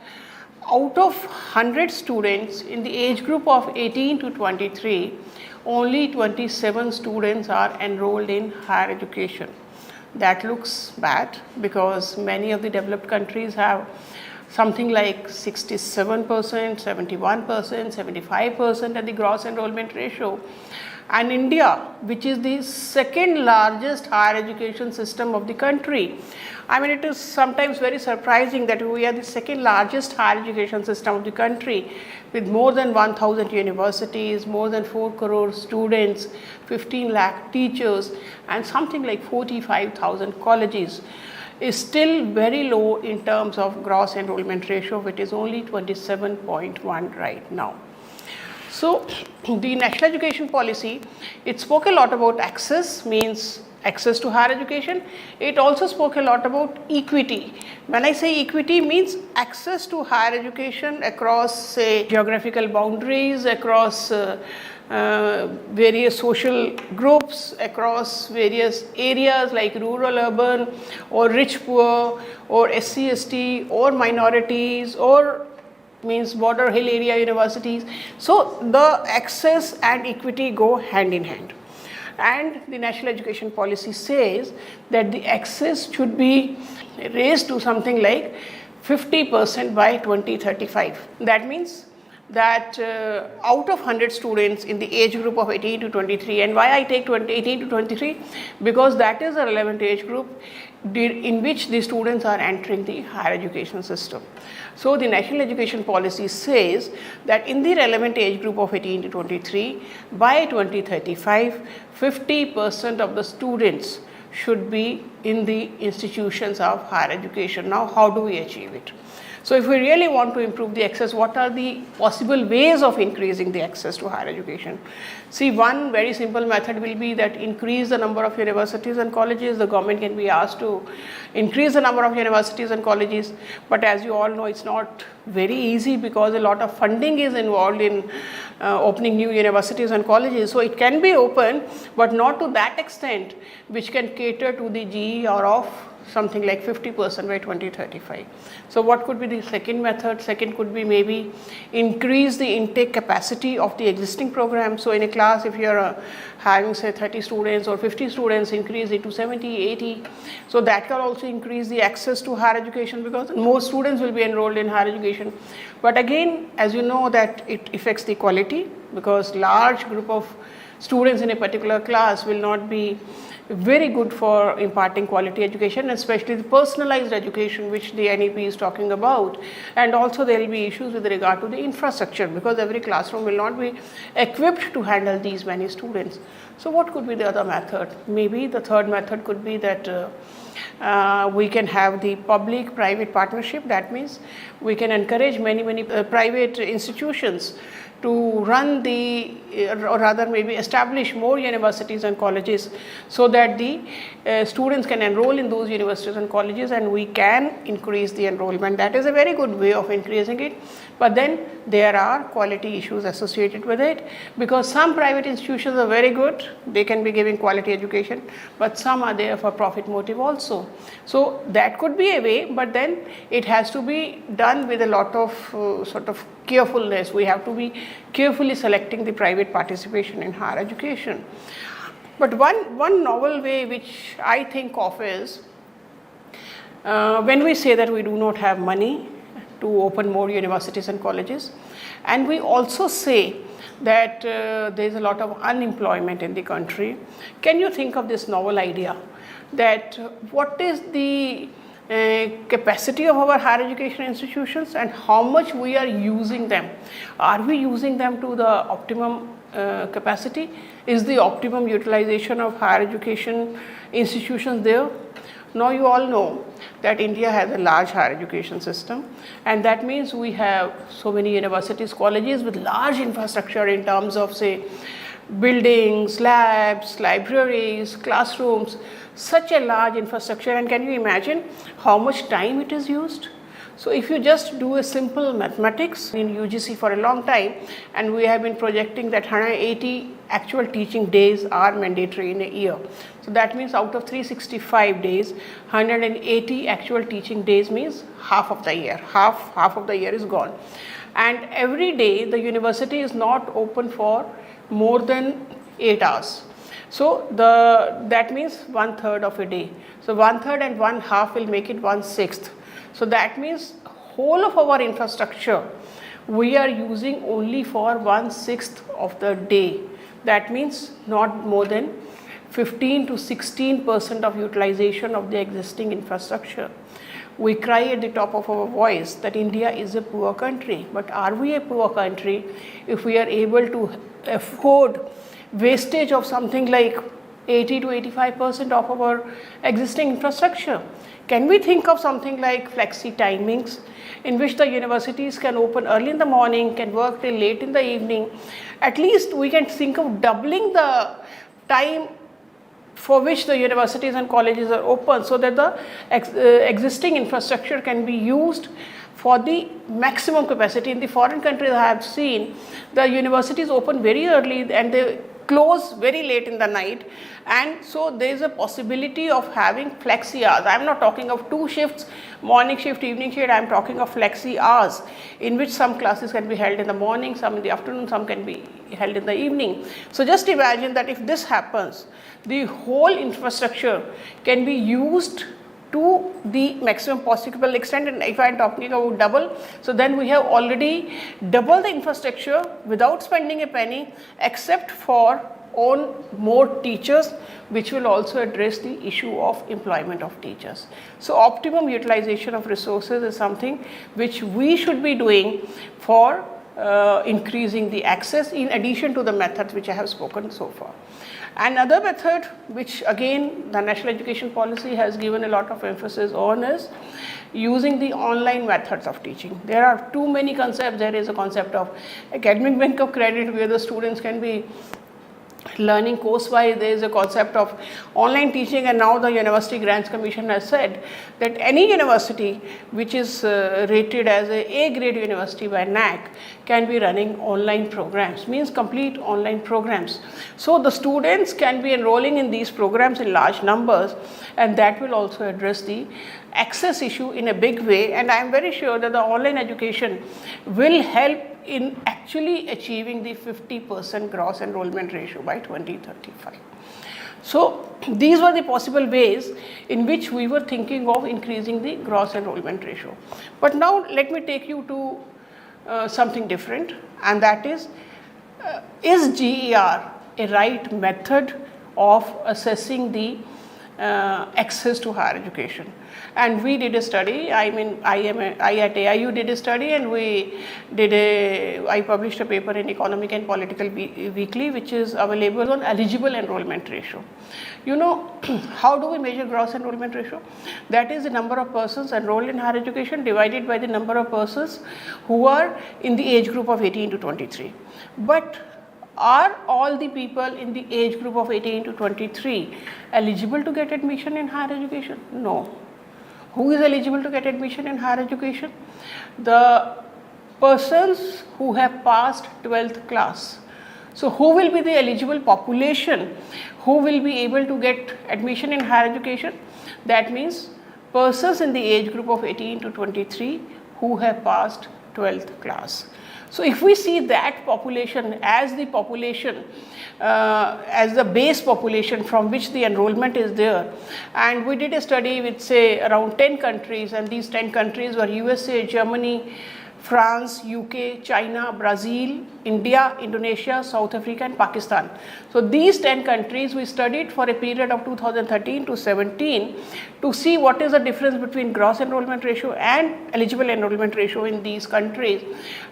out of 100 students in the age group of 18 to 23, only 27 students are enrolled in higher education. That looks bad because many of the developed countries have something like 67%, 71%, 75% at the gross enrollment ratio. And India, which is the second largest higher education system of the country, I mean, it is sometimes very surprising that we are the second largest higher education system of the country with more than 1,000 universities, more than 4 crore students, 15 lakh teachers and something like 45,000 colleges, is still very low in terms of gross enrollment ratio, which is only 27.1 right now. So the National Education Policy, it spoke a lot about access, means access to higher education. It also spoke a lot about equity. When I say equity, means access to higher education across, say, geographical boundaries, across various social groups, across various areas like rural, urban or rich, poor or SC, ST or minorities or means border hill area universities. So the access and equity go hand in hand. And the National Education Policy says that the access should be raised to something like 50% by 2035. That means that out of 100 students in the age group of 18 to 23, and why I take 18 to 23? Because that is a relevant age group in which the students are entering the higher education system. So the National Education Policy says that in the relevant age group of 18 to 23, by 2035, 50% of the students should be in the institutions of higher education. Now, how do we achieve it? So if we really want to improve the access, what are the possible ways of increasing the access to higher education? See, one very simple method will be that increase the number of universities and colleges. The government can be asked to increase the number of universities and colleges, but as you all know, it's not very easy because a lot of funding is involved in opening new universities and colleges. So it can be open, but not to that extent which can cater to the GE or of something like 50% by 2035. So what could be the second method? Second could be maybe increase the intake capacity of the existing program. So in a class, if you are having say 30 students or 50 students, increase it to 70, 80. So that can also increase the access to higher education because more students will be enrolled in higher education. But again, as you know that it affects the quality because large group of students in a particular class will not be very good for imparting quality education, especially the personalized education which the NEP is talking about. And also there will be issues with regard to the infrastructure because every classroom will not be equipped to handle these many students. So what could be the other method? Maybe the third method could be that we can have the public-private partnership. That means we can encourage many private institutions to run the, or rather maybe establish more universities and colleges so that the students can enroll in those universities and colleges and we can increase the enrollment. That is a very good way of increasing it. But then there are quality issues associated with it because some private institutions are very good, they can be giving quality education, but some are there for profit motive also. So that could be a way, but then it has to be done with a lot of sort of carefulness. We have to be carefully selecting the private participation in higher education. But one novel way which I think of is when we say that we do not have money, to open more universities and colleges. And we also say that there is a lot of unemployment in the country. Can you think of this novel idea that what is the capacity of our higher education institutions and how much we are using them? Are we using them to the optimum capacity? Is the optimum utilization of higher education institutions there? Now you all know that India has a large higher education system, and that means we have so many universities, colleges with large infrastructure in terms of, say, buildings, labs, libraries, classrooms, such a large infrastructure. And can you imagine how much time it is used? So if you just do a simple mathematics in UGC for a long time, and we have been projecting that 180 actual teaching days are mandatory in a year. So that means out of 365 days, 180 actual teaching days means half of the year. Half of the year is gone. And every day the university is not open for more than 8 hours. So that means 1/3 of a day. So 1/3 and 1/2 will make it 1/6. So that means whole of our infrastructure we are using only for 1/6 of the day. That means not more than 15 to 16% of utilization of the existing infrastructure. We cry at the top of our voice that India is a poor country, but are we a poor country if we are able to afford wastage of something like 80 to 85% of our existing infrastructure? Can we think of something like flexi timings in which the universities can open early in the morning, can work till late in the evening? At least we can think of doubling the time for which the universities and colleges are open, so that the existing infrastructure can be used for the maximum capacity. In the foreign countries I have seen, the universities open very early and they close very late in the night, and so there is a possibility of having flexi hours. I am not talking of 2 shifts, morning shift, evening shift. I am talking of flexi hours in which some classes can be held in the morning, some in the afternoon, some can be held in the evening. So just imagine that if this happens, the whole infrastructure can be used to the maximum possible extent. And if I am talking about double, so then we have already double the infrastructure without spending a penny, except for on more teachers, which will also address the issue of employment of teachers. So optimum utilization of resources is something which we should be doing for increasing the access, in addition to the methods which I have spoken so far. Another method which again the National Education Policy has given a lot of emphasis on is using the online methods of teaching. There are too many concepts. There is a concept of academic bank of credit where the students can be learning course-wise. There is a concept of online teaching, and now the University Grants Commission has said that any university which is rated as a A-grade university by NAC can be running online programs, means complete online programs. So the students can be enrolling in these programs in large numbers, and that will also address the access issue in a big way. And I am very sure that the online education will help in actually achieving the 50% gross enrollment ratio by 2035. So these were the possible ways in which we were thinking of increasing the gross enrollment ratio. But now let me take you to something different, and that is GER a right method of assessing the access to higher education? And we did a study. I at AIU did a study, and I published a paper in Economic and Political Weekly, which is available on eligible enrollment ratio. You know, how do we measure gross enrollment ratio? That is the number of persons enrolled in higher education divided by the number of persons who are in the age group of 18 to 23. But are all the people in the age group of 18 to 23 eligible to get admission in higher education? No. Who is eligible to get admission in higher education? The persons who have passed 12th class. So who will be the eligible population who will be able to get admission in higher education? That means persons in the age group of 18 to 23 who have passed 12th class. So if we see that population as the population, as the base population from which the enrollment is there, and we did a study with say around 10 countries, and these 10 countries were USA, Germany, France, UK, China, Brazil, India, Indonesia, South Africa and Pakistan. So these 10 countries we studied for a period of 2013 to 17 to see what is the difference between gross enrollment ratio and eligible enrollment ratio in these countries.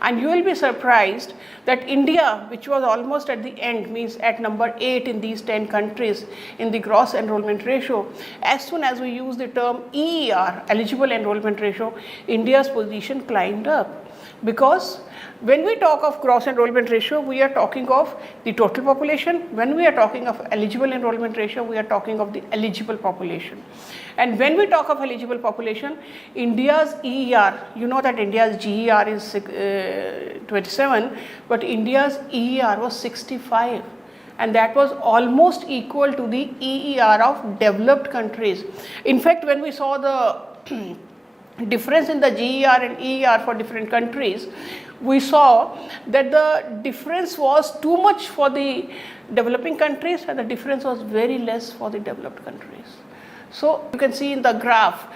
And you will be surprised that India, which was almost at the end, means at number 8 in these 10 countries in the gross enrollment ratio, as soon as we use the term EER, eligible enrollment ratio, India's position climbed up. Because when we talk of gross enrollment ratio, we are talking of the total population. When we are talking of eligible enrollment ratio, we are talking of the eligible population. And when we talk of eligible population, India's EER, you know that India's GER is 27, but India's EER was 65. And that was almost equal to the EER of developed countries. In fact, when we saw the difference in the GER and EER for different countries, we saw that the difference was too much for the developing countries and the difference was very less for the developed countries. So you can see in the graph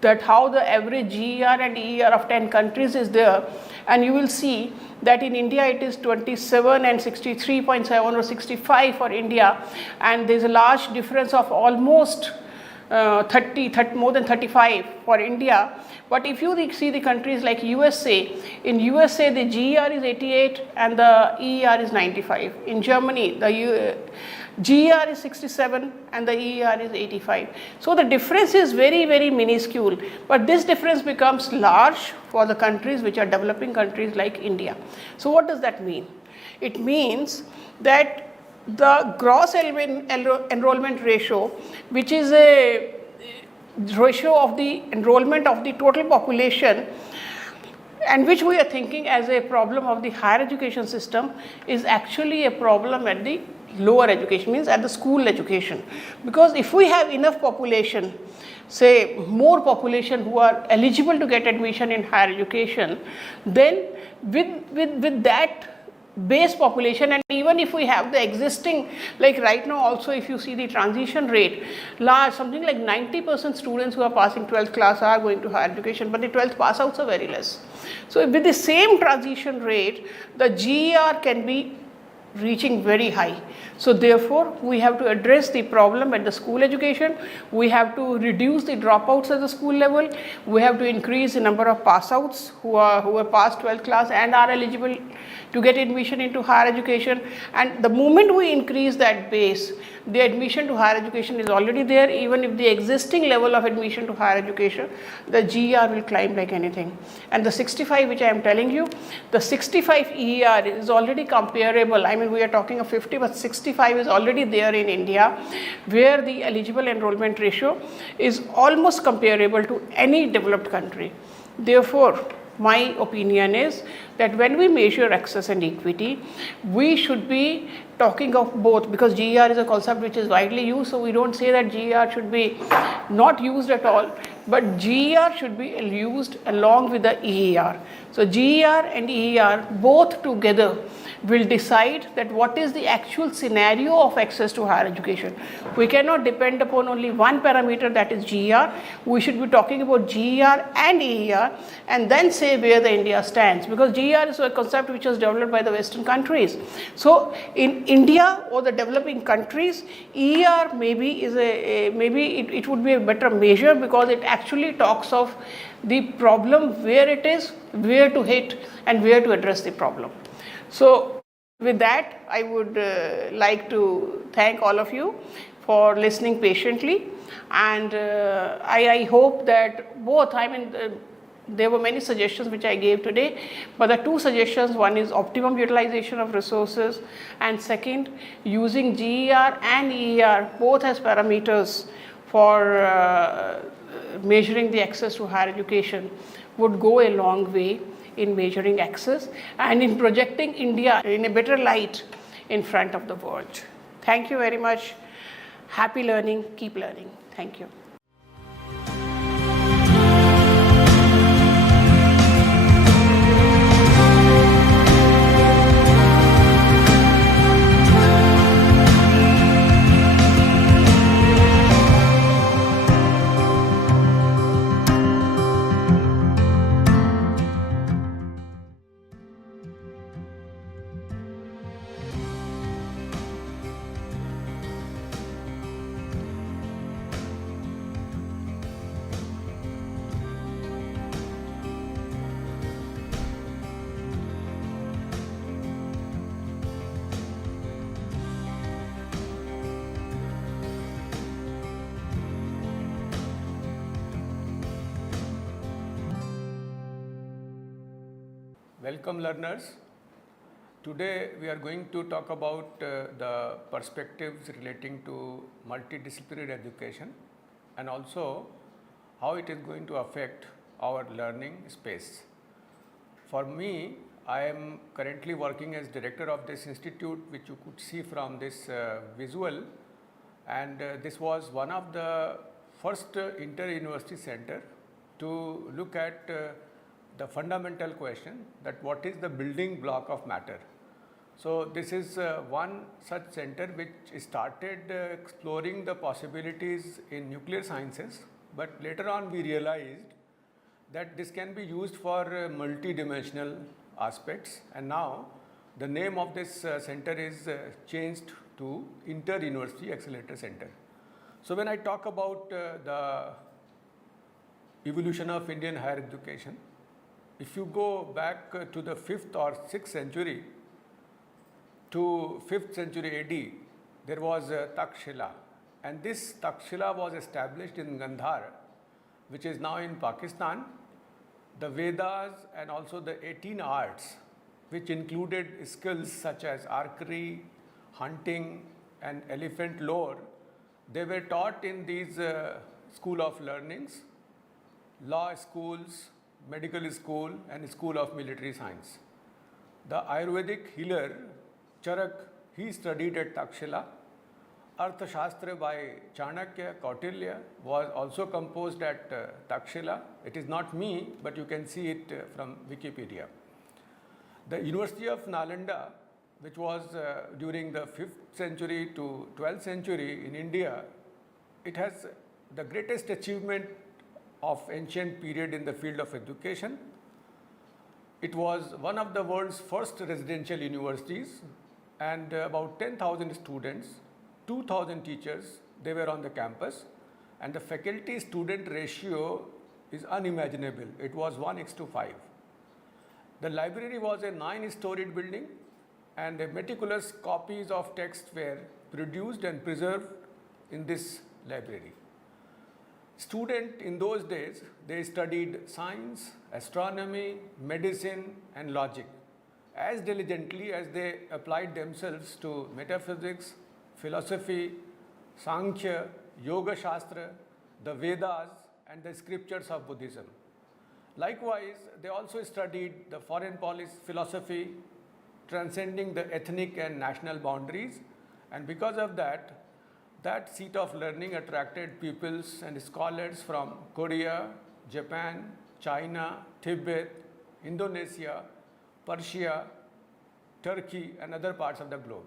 that how the average GER and EER of 10 countries is there, and you will see that in India it is 27 and 63.7 or 65 for India, and there is a large difference of almost more than 35 for India. But if you see the countries like USA, in USA the GER is 88 and the EER is 95. In Germany the GER is 67 and the EER is 85. So the difference is very, very minuscule, but this difference becomes large for the countries which are developing countries like India. So what does that mean? It means that the gross enrollment ratio, which is a ratio of the enrollment of the total population, and which we are thinking as a problem of the higher education system, is actually a problem at the lower education, means at the school education. Because if we have enough population, say more population who are eligible to get admission in higher education, then with that base population, and even if we have the existing, like right now also if you see the transition rate, large, something like 90% students who are passing 12th class are going to higher education, but the 12th pass outs are very less. So with the same transition rate, the GER can be reaching very high. So therefore we have to address the problem at the school education. We have to reduce the dropouts at the school level. We have to increase the number of pass outs who are past 12th class and are eligible to get admission into higher education. And the moment we increase that base, the admission to higher education is already there. Even if the existing level of admission to higher education, the GER will climb like anything. And the 65 which I am telling you, the 65 EER is already comparable. I mean, we are talking of 50, but 65 is already there in India, where the eligible enrollment ratio is almost comparable to any developed country. Therefore, my opinion is that when we measure access and equity, we should be talking of both, because GER is a concept which is widely used, so we don't say that GER should be not used at all, but GER should be used along with the EER. So GER and EER both together will decide that what is the actual scenario of access to higher education. We cannot depend upon only one parameter, that is GER. We should be talking about GER and EER and then say where the India stands, because GER is a concept which was developed by the Western countries. So in India or the developing countries, EER maybe is it would be a better measure, because it actually talks of the problem, where it is, where to hit and where to address the problem. So with that, I would like to thank all of you for listening patiently, and I hope that both, I mean, there were many suggestions which I gave today, but the two suggestions, one is optimum utilization of resources, and second, using GER and EER both as parameters for measuring the access to higher education would go a long way in measuring access and in projecting India in a better light in front of the world. Thank you very much. Happy learning. Keep learning. Thank you. Welcome learners. Today we are going to talk about the perspectives relating to multidisciplinary education and also how it is going to affect our learning space. For me, I am currently working as director of this institute, which you could see from this visual, and this was one of the first inter-university center to look at the fundamental question that what is the building block of matter. So this is one such center which started exploring the possibilities in nuclear sciences, but later on we realized that this can be used for multi-dimensional aspects, and now the name of this center is changed to Inter-University Accelerator Center. So when I talk about the evolution of Indian higher education, if you go back to the 5th or 6th century, to 5th century AD, there was Takshila, and this Takshila was established in Gandhar, which is now in Pakistan. The Vedas and also the 18 arts, which included skills such as archery, hunting, and elephant lore, they were taught in these school of learnings, law schools, medical school, and school of military science. The Ayurvedic healer Charak, he studied at Takshila. Arthashastra by Chanakya, Kautilya was also composed at Takshila. It is not me, but you can see it from Wikipedia. The University of Nalanda, which was during the 5th century to 12th century in India, it has the greatest achievement of ancient period in the field of education. It was one of the world's first residential universities, and about 10,000 students, 2,000 teachers, they were on the campus, and the faculty student ratio is unimaginable. It was 1:5. The library was a 9-storied building, and meticulous copies of texts were produced and preserved in this library. Students in those days, they studied science, astronomy, medicine, and logic as diligently as they applied themselves to metaphysics, philosophy, Sankhya, Yoga Shastra, the Vedas, and the scriptures of Buddhism. Likewise, they also studied the foreign policy philosophy, transcending the ethnic and national boundaries, and because of that, that seat of learning attracted pupils and scholars from Korea, Japan, China, Tibet, Indonesia, Persia, Turkey, and other parts of the globe.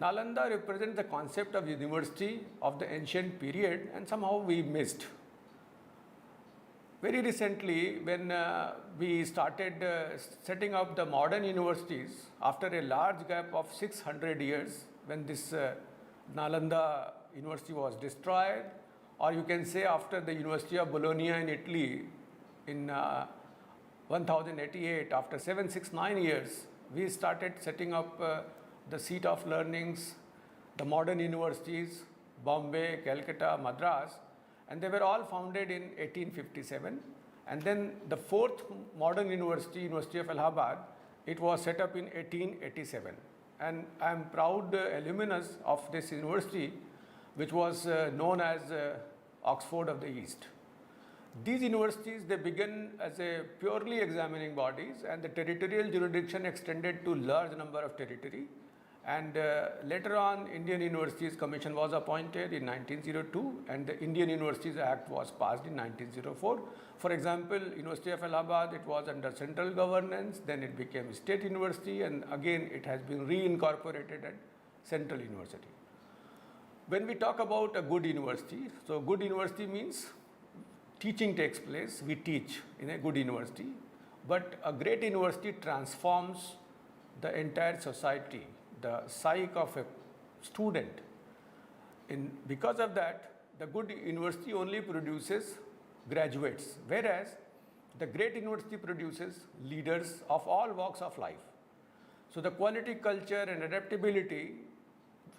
Nalanda represents the concept of university of the ancient period, and somehow we missed. Very recently, when we started setting up the modern universities, after a large gap of 600 years, when this Nalanda University was destroyed, or you can say after the University of Bologna in Italy in 1088, after 769 years, we started setting up the seat of learnings, the modern universities, Bombay, Calcutta, Madras, and they were all founded in 1857. And then the 4th modern university, University of Allahabad, it was set up in 1887. And I am proud alumnus of this university, which was known as Oxford of the East. These universities, they began as a purely examining bodies, and the territorial jurisdiction extended to large number of territory. And later on, Indian Universities Commission was appointed in 1902, and the Indian Universities Act was passed in 1904. For example, University of Allahabad, it was under central governance, then it became state university, and again it has been reincorporated at central university. When we talk about a good university, so good university means teaching takes place, we teach in a good university, but a great university transforms the entire society, the psyche of a student. Because of that, the good university only produces graduates, whereas the great university produces leaders of all walks of life. So the quality, culture, and adaptability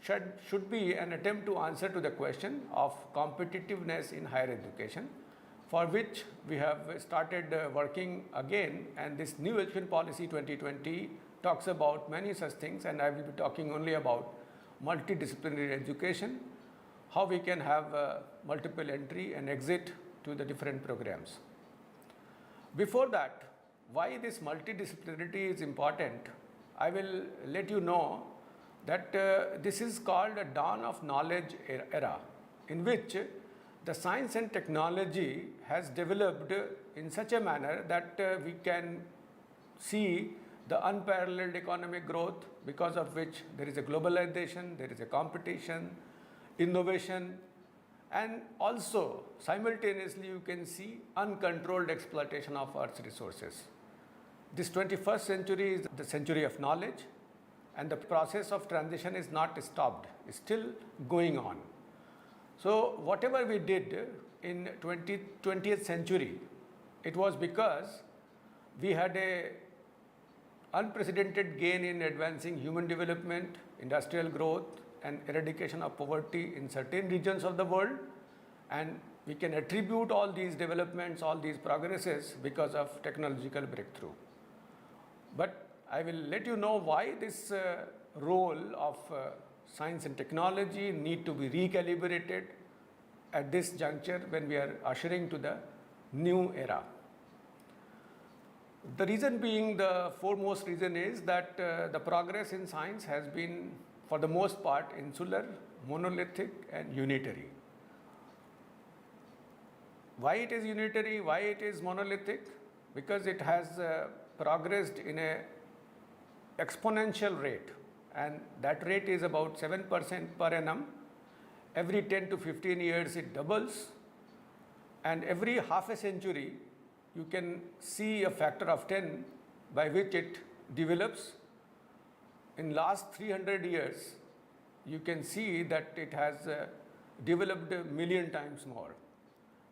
should be an attempt to answer to the question of competitiveness in higher education. for which we have started working again, and this new education policy 2020 talks about many such things, and I will be talking only about multidisciplinary education, how we can have multiple entry and exit to the different programs. Before that, why this multidisciplinarity is important, I will let you know that this is called a dawn of knowledge era, in which the science and technology has developed in such a manner that we can see the unparalleled economic growth, because of which there is a globalization, there is a competition, innovation, and also simultaneously you can see uncontrolled exploitation of Earth's resources. This 21st century is the century of knowledge, and the process of transition is not stopped, it's still going on. So whatever we did in 20th century, it was because we had a unprecedented gain in advancing human development, industrial growth, and eradication of poverty in certain regions of the world, and we can attribute all these developments, all these progresses because of technological breakthrough. But I will let you know why this role of science and technology need to be recalibrated at this juncture when we are ushering to the new era. The reason being, the foremost reason is that the progress in science has been, for the most part, insular, monolithic, and unitary. Why it is unitary? Why it is monolithic? Because it has progressed in a exponential rate, and that rate is about 7% per annum. Every 10 to 15 years it doubles, and every half a century you can see a factor of 10 by which it develops. In last 300 years you can see that it has developed a million times more.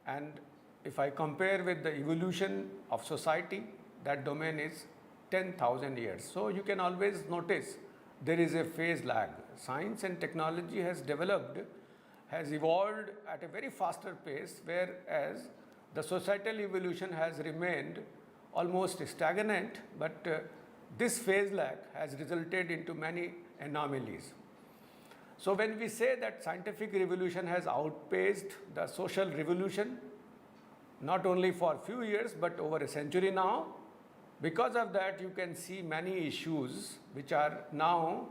And if I compare with the evolution of society, that domain is 10,000 years. So you can always notice there is a phase lag. Science and technology has developed, has evolved at a very faster pace, whereas the societal evolution has remained almost stagnant, but this phase lag has resulted into many anomalies. So when we say that scientific revolution has outpaced the social revolution, not only for a few years but over a century now, because of that you can see many issues which are now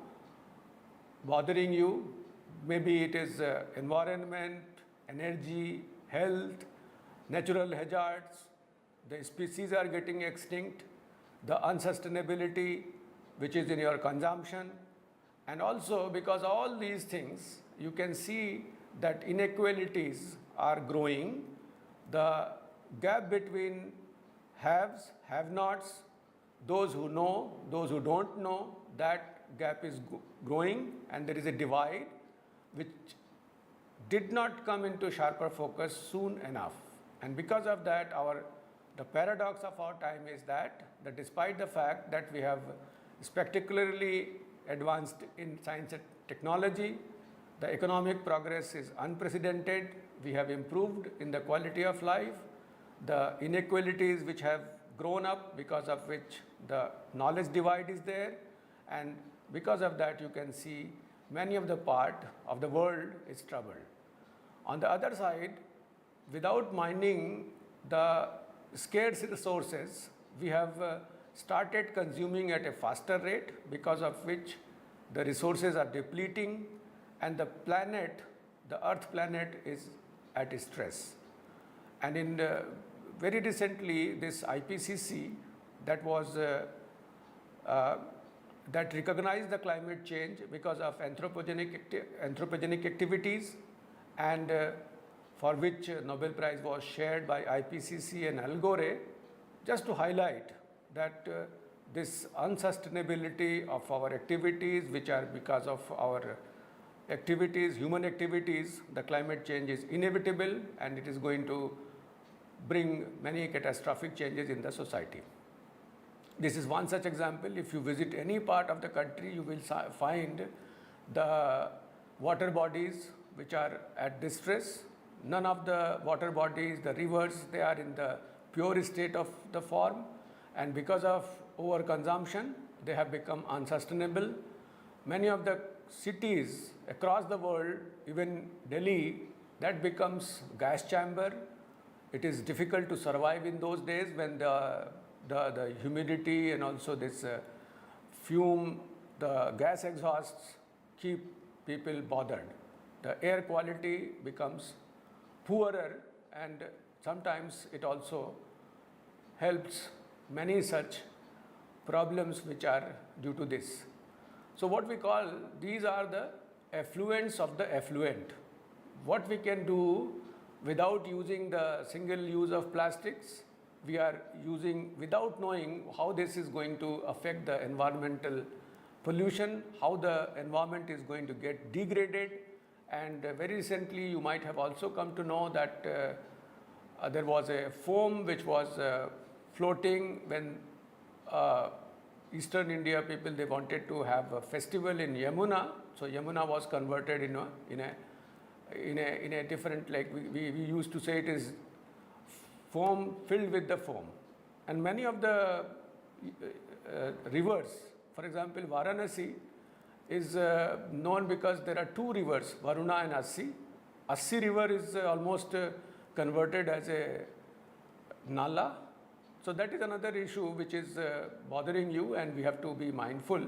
bothering you. Maybe it is environment, energy, health, natural hazards, the species are getting extinct, the unsustainability which is in your consumption, and also because all these things you can see that inequalities are growing. The gap between haves, have-nots, those who know, those who don't know, that gap is growing, and there is a divide which did not come into sharper focus soon enough. And because of that, the paradox of our time is that despite the fact that we have spectacularly advanced in science and technology, the economic progress is unprecedented, we have improved in the quality of life, the inequalities which have grown up, because of which the knowledge divide is there, and because of that you can see many of the part of the world is troubled. On the other side, without minding the scarce resources, we have started consuming at a faster rate, because of which the resources are depleting, and the planet, the Earth planet, is at stress. And in very recently, this IPCC that was that recognized the climate change because of anthropogenic activities, and for which Nobel Prize was shared by IPCC and Al Gore, just to highlight that this unsustainability of our activities, which are because of our activities, human activities, the climate change is inevitable, and it is going to bring many catastrophic changes in the society. This is one such example. If you visit any part of the country, you will find the water bodies which are at distress, none of the water bodies, the rivers, they are in the pure state of the form, and because of overconsumption, they have become unsustainable. Many of the cities across the world, even Delhi, that becomes gas chamber. It is difficult to survive in those days when the humidity and also this fume, the gas exhausts keep people bothered. The air quality becomes poorer, and sometimes it also helps many such problems which are due to this. So what we call, these are the effluents of the effluent. What we can do without using the single use of plastics, we are using without knowing how this is going to affect the environmental pollution, how the environment is going to get degraded. And very recently you might have also come to know that there was a foam which was floating when Eastern India people, they wanted to have a festival in Yamuna. So Yamuna was converted in a different, like we used to say it is foam filled with the foam. And many of the rivers, for example, Varanasi is known because there are two rivers, Varuna and Assi. Assi river is almost converted as a nala. So that is another issue which is bothering you, and we have to be mindful.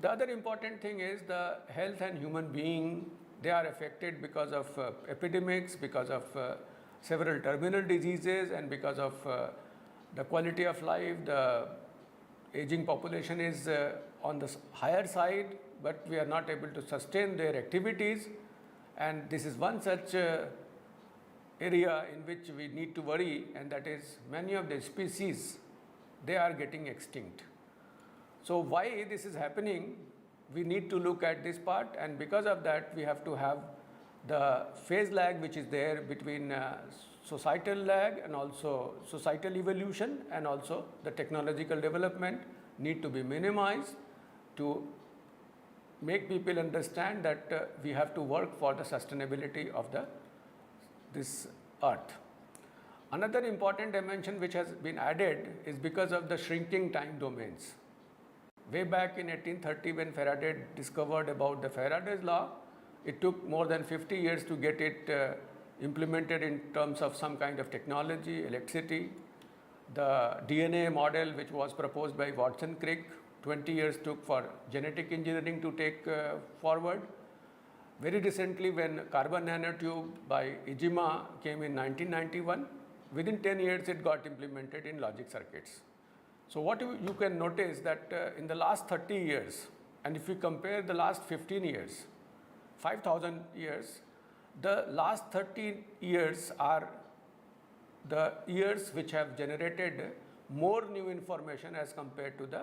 The other important thing is the health and human being, they are affected because of epidemics, because of several terminal diseases, and because of the quality of life. The aging population is on the higher side, but we are not able to sustain their activities, and this is one such area in which we need to worry, and that is many of the species, they are getting extinct. So why this is happening, we need to look at this part, and because of that we have to have the phase lag which is there between societal lag and also societal evolution, and also the technological development need to be minimized to make people understand that we have to work for the sustainability of this earth. Another important dimension which has been added is because of the shrinking time domains. Way back in 1830 when Faraday discovered about the Faraday's law, it took more than 50 years to get it implemented in terms of some kind of technology, electricity. The DNA model which was proposed by Watson Crick, 20 years took for genetic engineering to take forward. Very recently when carbon nanotube by IGNOU came in 1991, within 10 years it got implemented in logic circuits. So what you can notice that in the last 30 years, and if you compare the last 15 years, 5,000 years, the last 30 years are the years which have generated more new information as compared to the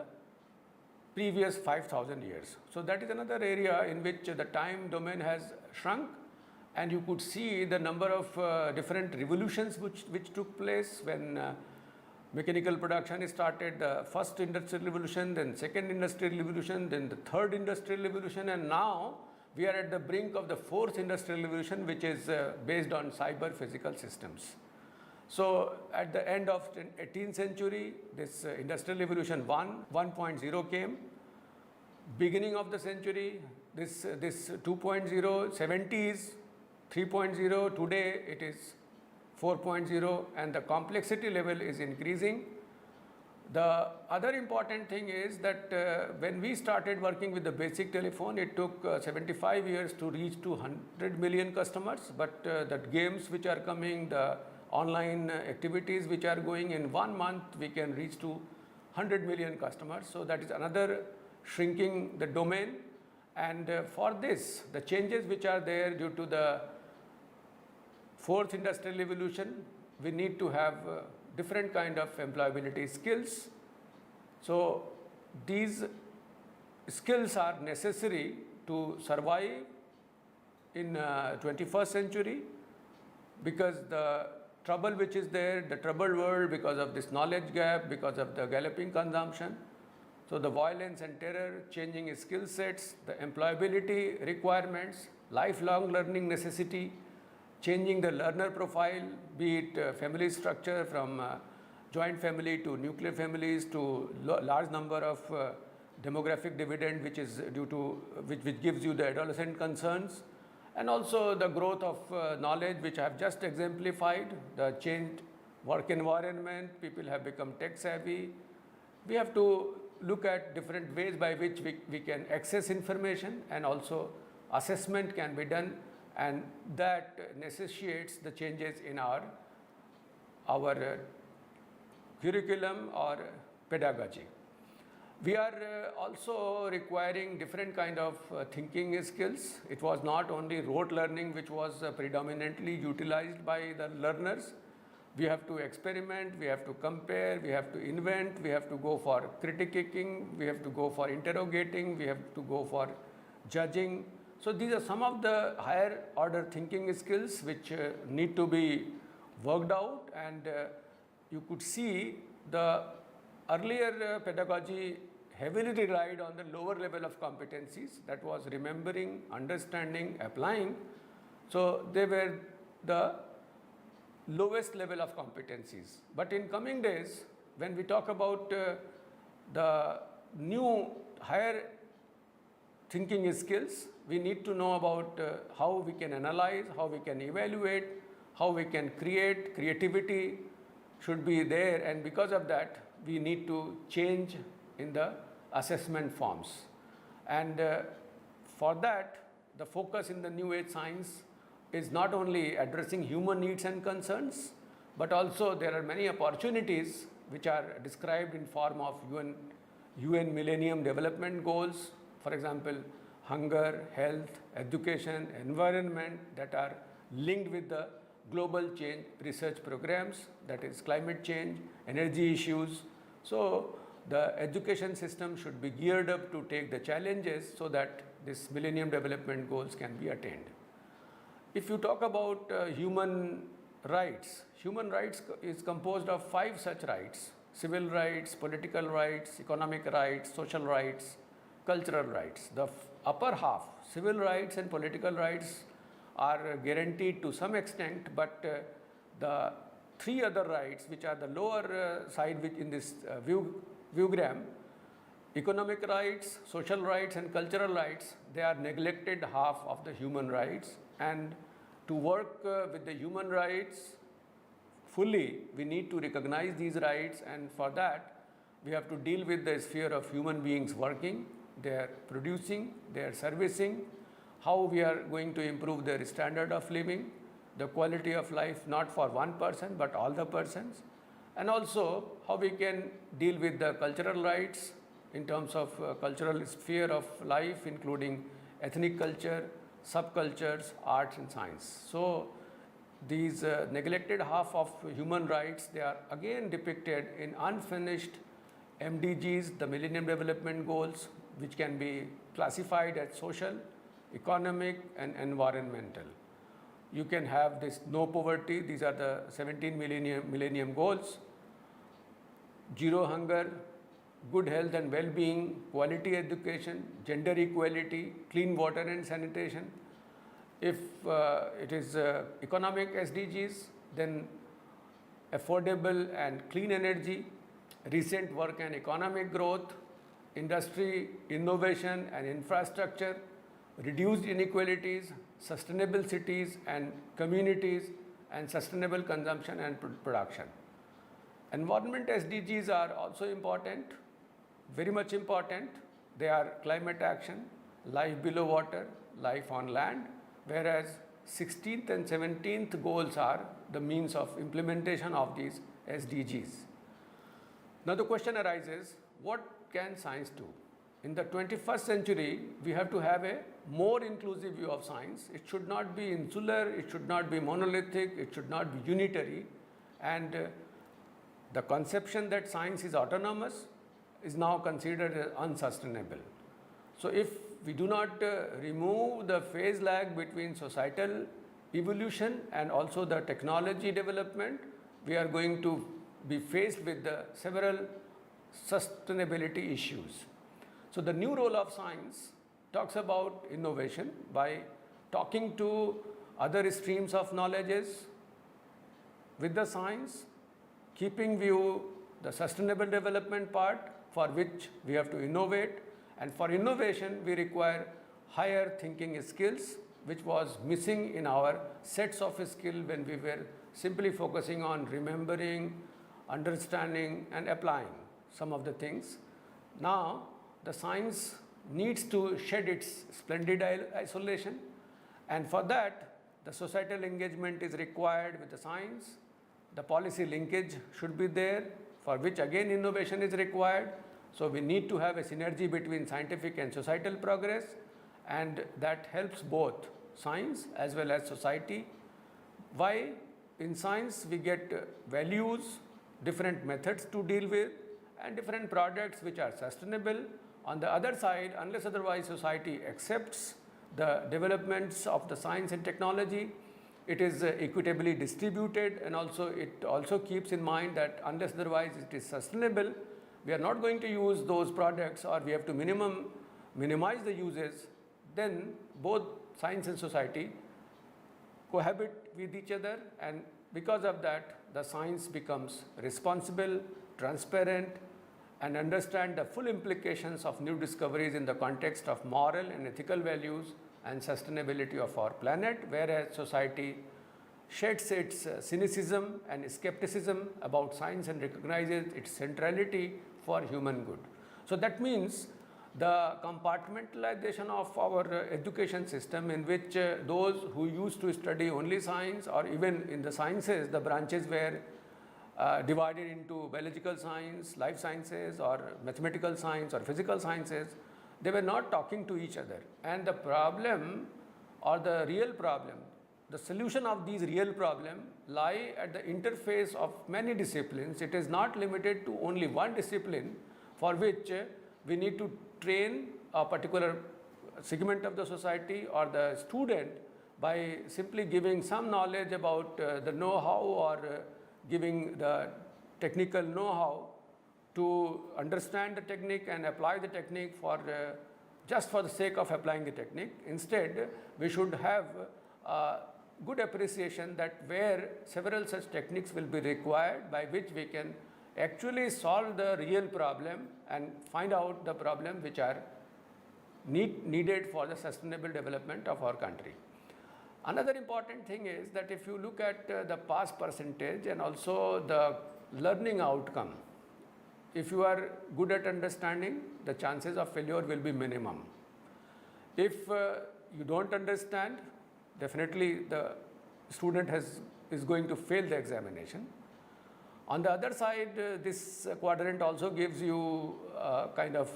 previous 5,000 years. So that is another area in which the time domain has shrunk, and you could see the number of different revolutions which took place when mechanical production started, the first industrial revolution, then second industrial revolution, then the third industrial revolution, and now we are at the brink of the fourth industrial revolution, which is based on cyber physical systems. So at the end of 18th century, this industrial revolution 1.0 came. Beginning of the century, this 2.0, 70s, 3.0, today it is 4.0, and the complexity level is increasing. The other important thing is that when we started working with the basic telephone, it took 75 years to reach to 100 million customers, but the games which are coming, the online activities which are going, in 1 month we can reach to 100 million customers. So that is another shrinking the domain, and for this, the changes which are there due to the fourth industrial revolution, we need to have different kind of employability skills. So these skills are necessary to survive in 21st century, because the trouble which is there, the troubled world, because of this knowledge gap, because of the galloping consumption. So the violence and terror, changing skill sets, the employability requirements, lifelong learning necessity, changing the learner profile, be it family structure from joint family to nuclear families to large number of demographic dividend which is due to which gives you the adolescent concerns, and also the growth of knowledge which I have just exemplified, the changed work environment, people have become tech savvy. We have to look at different ways by which we can access information, and also assessment can be done, and that necessitates the changes in our curriculum or pedagogy. We are also requiring different kind of thinking skills. It was not only rote learning which was predominantly utilized by the learners. We have to experiment, we have to compare, we have to invent, we have to go for critiquing, we have to go for interrogating, we have to go for judging. So these are some of the higher order thinking skills which need to be worked out, and you could see the earlier pedagogy heavily relied on the lower level of competencies, that was remembering, understanding, applying. So they were the lowest level of competencies. But in coming days, when we talk about the new higher thinking skills, we need to know about how we can analyze, how we can evaluate, how we can create. Creativity should be there, and because of that, we need to change in the assessment forms. And for that, the focus in the new age science is not only addressing human needs and concerns, but also there are many opportunities which are described in form of UN Millennium Development Goals, for example, hunger, health, education, environment, that are linked with the global change research programs, that is climate change, energy issues. So the education system should be geared up to take the challenges so that this Millennium Development Goals can be attained. If you talk about human rights is composed of 5 such rights: civil rights, political rights, economic rights, social rights, cultural rights. The upper half, civil rights and political rights, are guaranteed to some extent, but the 3 other rights, which are the lower side which in this viewgram, economic rights, social rights and cultural rights, they are neglected half of the human rights. And to work with the human rights fully, we need to recognize these rights, and for that we have to deal with the sphere of human beings working, they are producing, they are servicing, how we are going to improve their standard of living, the quality of life, not for one person but all the persons, and also how we can deal with the cultural rights in terms of cultural sphere of life, including ethnic culture, subcultures, arts and science. So these neglected half of human rights, they are again depicted in unfinished MDGs, the Millennium Development Goals, which can be classified as social, economic and environmental. You can have this no poverty, these are the 17 millennium goals, zero hunger, good health and well-being, quality education, gender equality, clean water and sanitation. If it is economic SDGs, then affordable and clean energy, recent work and economic growth, industry, innovation and infrastructure, reduced inequalities, sustainable cities and communities, and sustainable consumption and production. Environment SDGs are also important, very much important. They are climate action, life below water, life on land, whereas 16th and 17th goals are the means of implementation of these SDGs. Now the question arises, what can science do? In the 21st century, we have to have a more inclusive view of science. It should not be insular, it should not be monolithic, it should not be unitary. And the conception that science is autonomous is now considered unsustainable. So if we do not remove the phase lag between societal evolution and also the technology development, we are going to be faced with the several sustainability issues. So the new role of science talks about innovation by talking to other streams of knowledges with the science, keeping view the sustainable development part, for which we have to innovate, and for innovation we require higher thinking skills, which was missing in our sets of skill when we were simply focusing on remembering, understanding and applying some of the things. Now the science needs to shed its splendid isolation, and for that the societal engagement is required with the science. The policy linkage should be there, for which again innovation is required. So we need to have a synergy between scientific and societal progress, and that helps both science as well as society. Why? In science we get values, different methods to deal with, and different products which are sustainable. On the other side, unless otherwise society accepts the developments of the science and technology, it is equitably distributed, and also it also keeps in mind that unless otherwise it is sustainable, we are not going to use those products, or we have to minimize the uses. Then both science and society cohabit with each other, and because of that the science becomes responsible, transparent, and understand the full implications of new discoveries in the context of moral and ethical values and sustainability of our planet, whereas society sheds its cynicism and skepticism about science and recognizes its centrality for human good. So that means the compartmentalization of our education system, in which those who used to study only science, or even in the sciences the branches were divided into biological science, life sciences, or mathematical science, or physical sciences, they were not talking to each other. And the problem, or the real problem, the solution of these real problems lie at the interface of many disciplines. It is not limited to only one discipline, for which we need to train a particular segment of the society or the student by simply giving some knowledge about the know-how, or giving the technical know-how to understand the technique and apply the technique for just for the sake of applying the technique. Instead, we should have good appreciation that where several such techniques will be required, by which we can actually solve the real problem and find out the problems which are needed for the sustainable development of our country. Another important thing is that if you look at the pass percentage and also the learning outcome, if you are good at understanding, the chances of failure will be minimum. If you don't understand, definitely the student is going to fail the examination. On the other side, this quadrant also gives you a kind of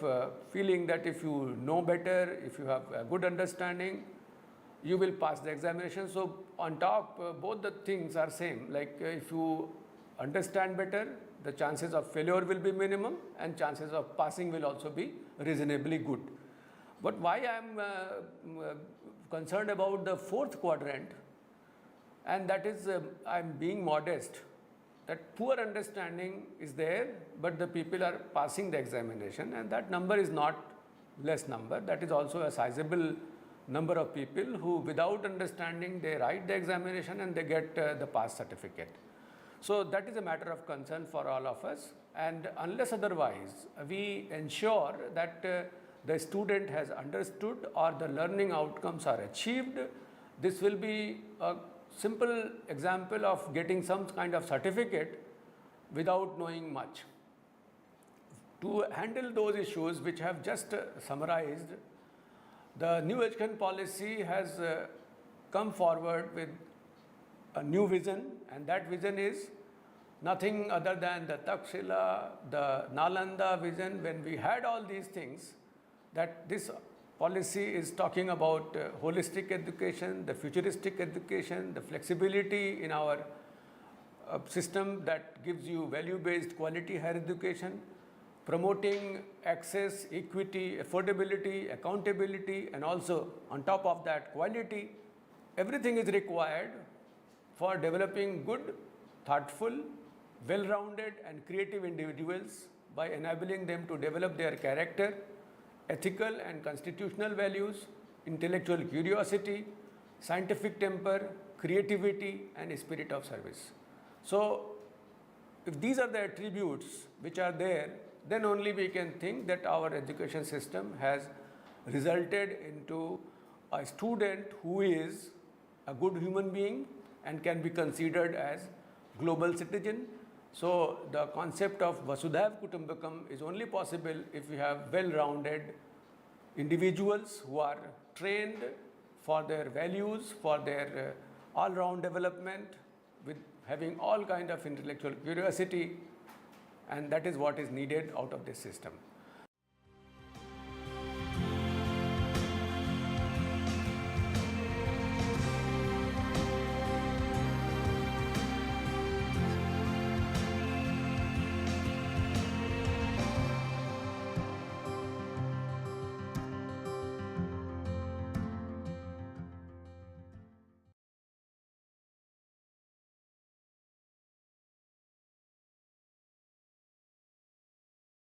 feeling that if you know better, if you have a good understanding, you will pass the examination. So on top, both the things are same. Like if you understand better, the chances of failure will be minimum, and chances of passing will also be reasonably good. But why I am concerned about the fourth quadrant, and that is I am being modest, that poor understanding is there, but the people are passing the examination, and that number is not less number. That is also a sizable number of people who, without understanding, they write the examination and they get the pass certificate. So that is a matter of concern for all of us, and unless otherwise we ensure that the student has understood or the learning outcomes are achieved, this will be a simple example of getting some kind of certificate without knowing much. To handle those issues which I have just summarized, the new education policy has come forward with a new vision, and that vision is nothing other than the Takshila, the Nalanda vision. When we had all these things, that this policy is talking about holistic education, the futuristic education, the flexibility in our system that gives you value-based quality higher education, promoting access, equity, affordability, accountability, and also on top of that quality. Everything is required for developing good, thoughtful, well-rounded and creative individuals by enabling them to develop their character, ethical and constitutional values, intellectual curiosity, scientific temper, creativity, and spirit of service. So, if these are the attributes which are there, then only we can think that our education system has resulted into a student who is a good human being and can be considered as global citizen. So the concept of Vasudhaiva Kutumbakam is only possible if we have well-rounded individuals who are trained for their values, for their all-round development, with having all kind of intellectual curiosity, and that is what is needed out of this system.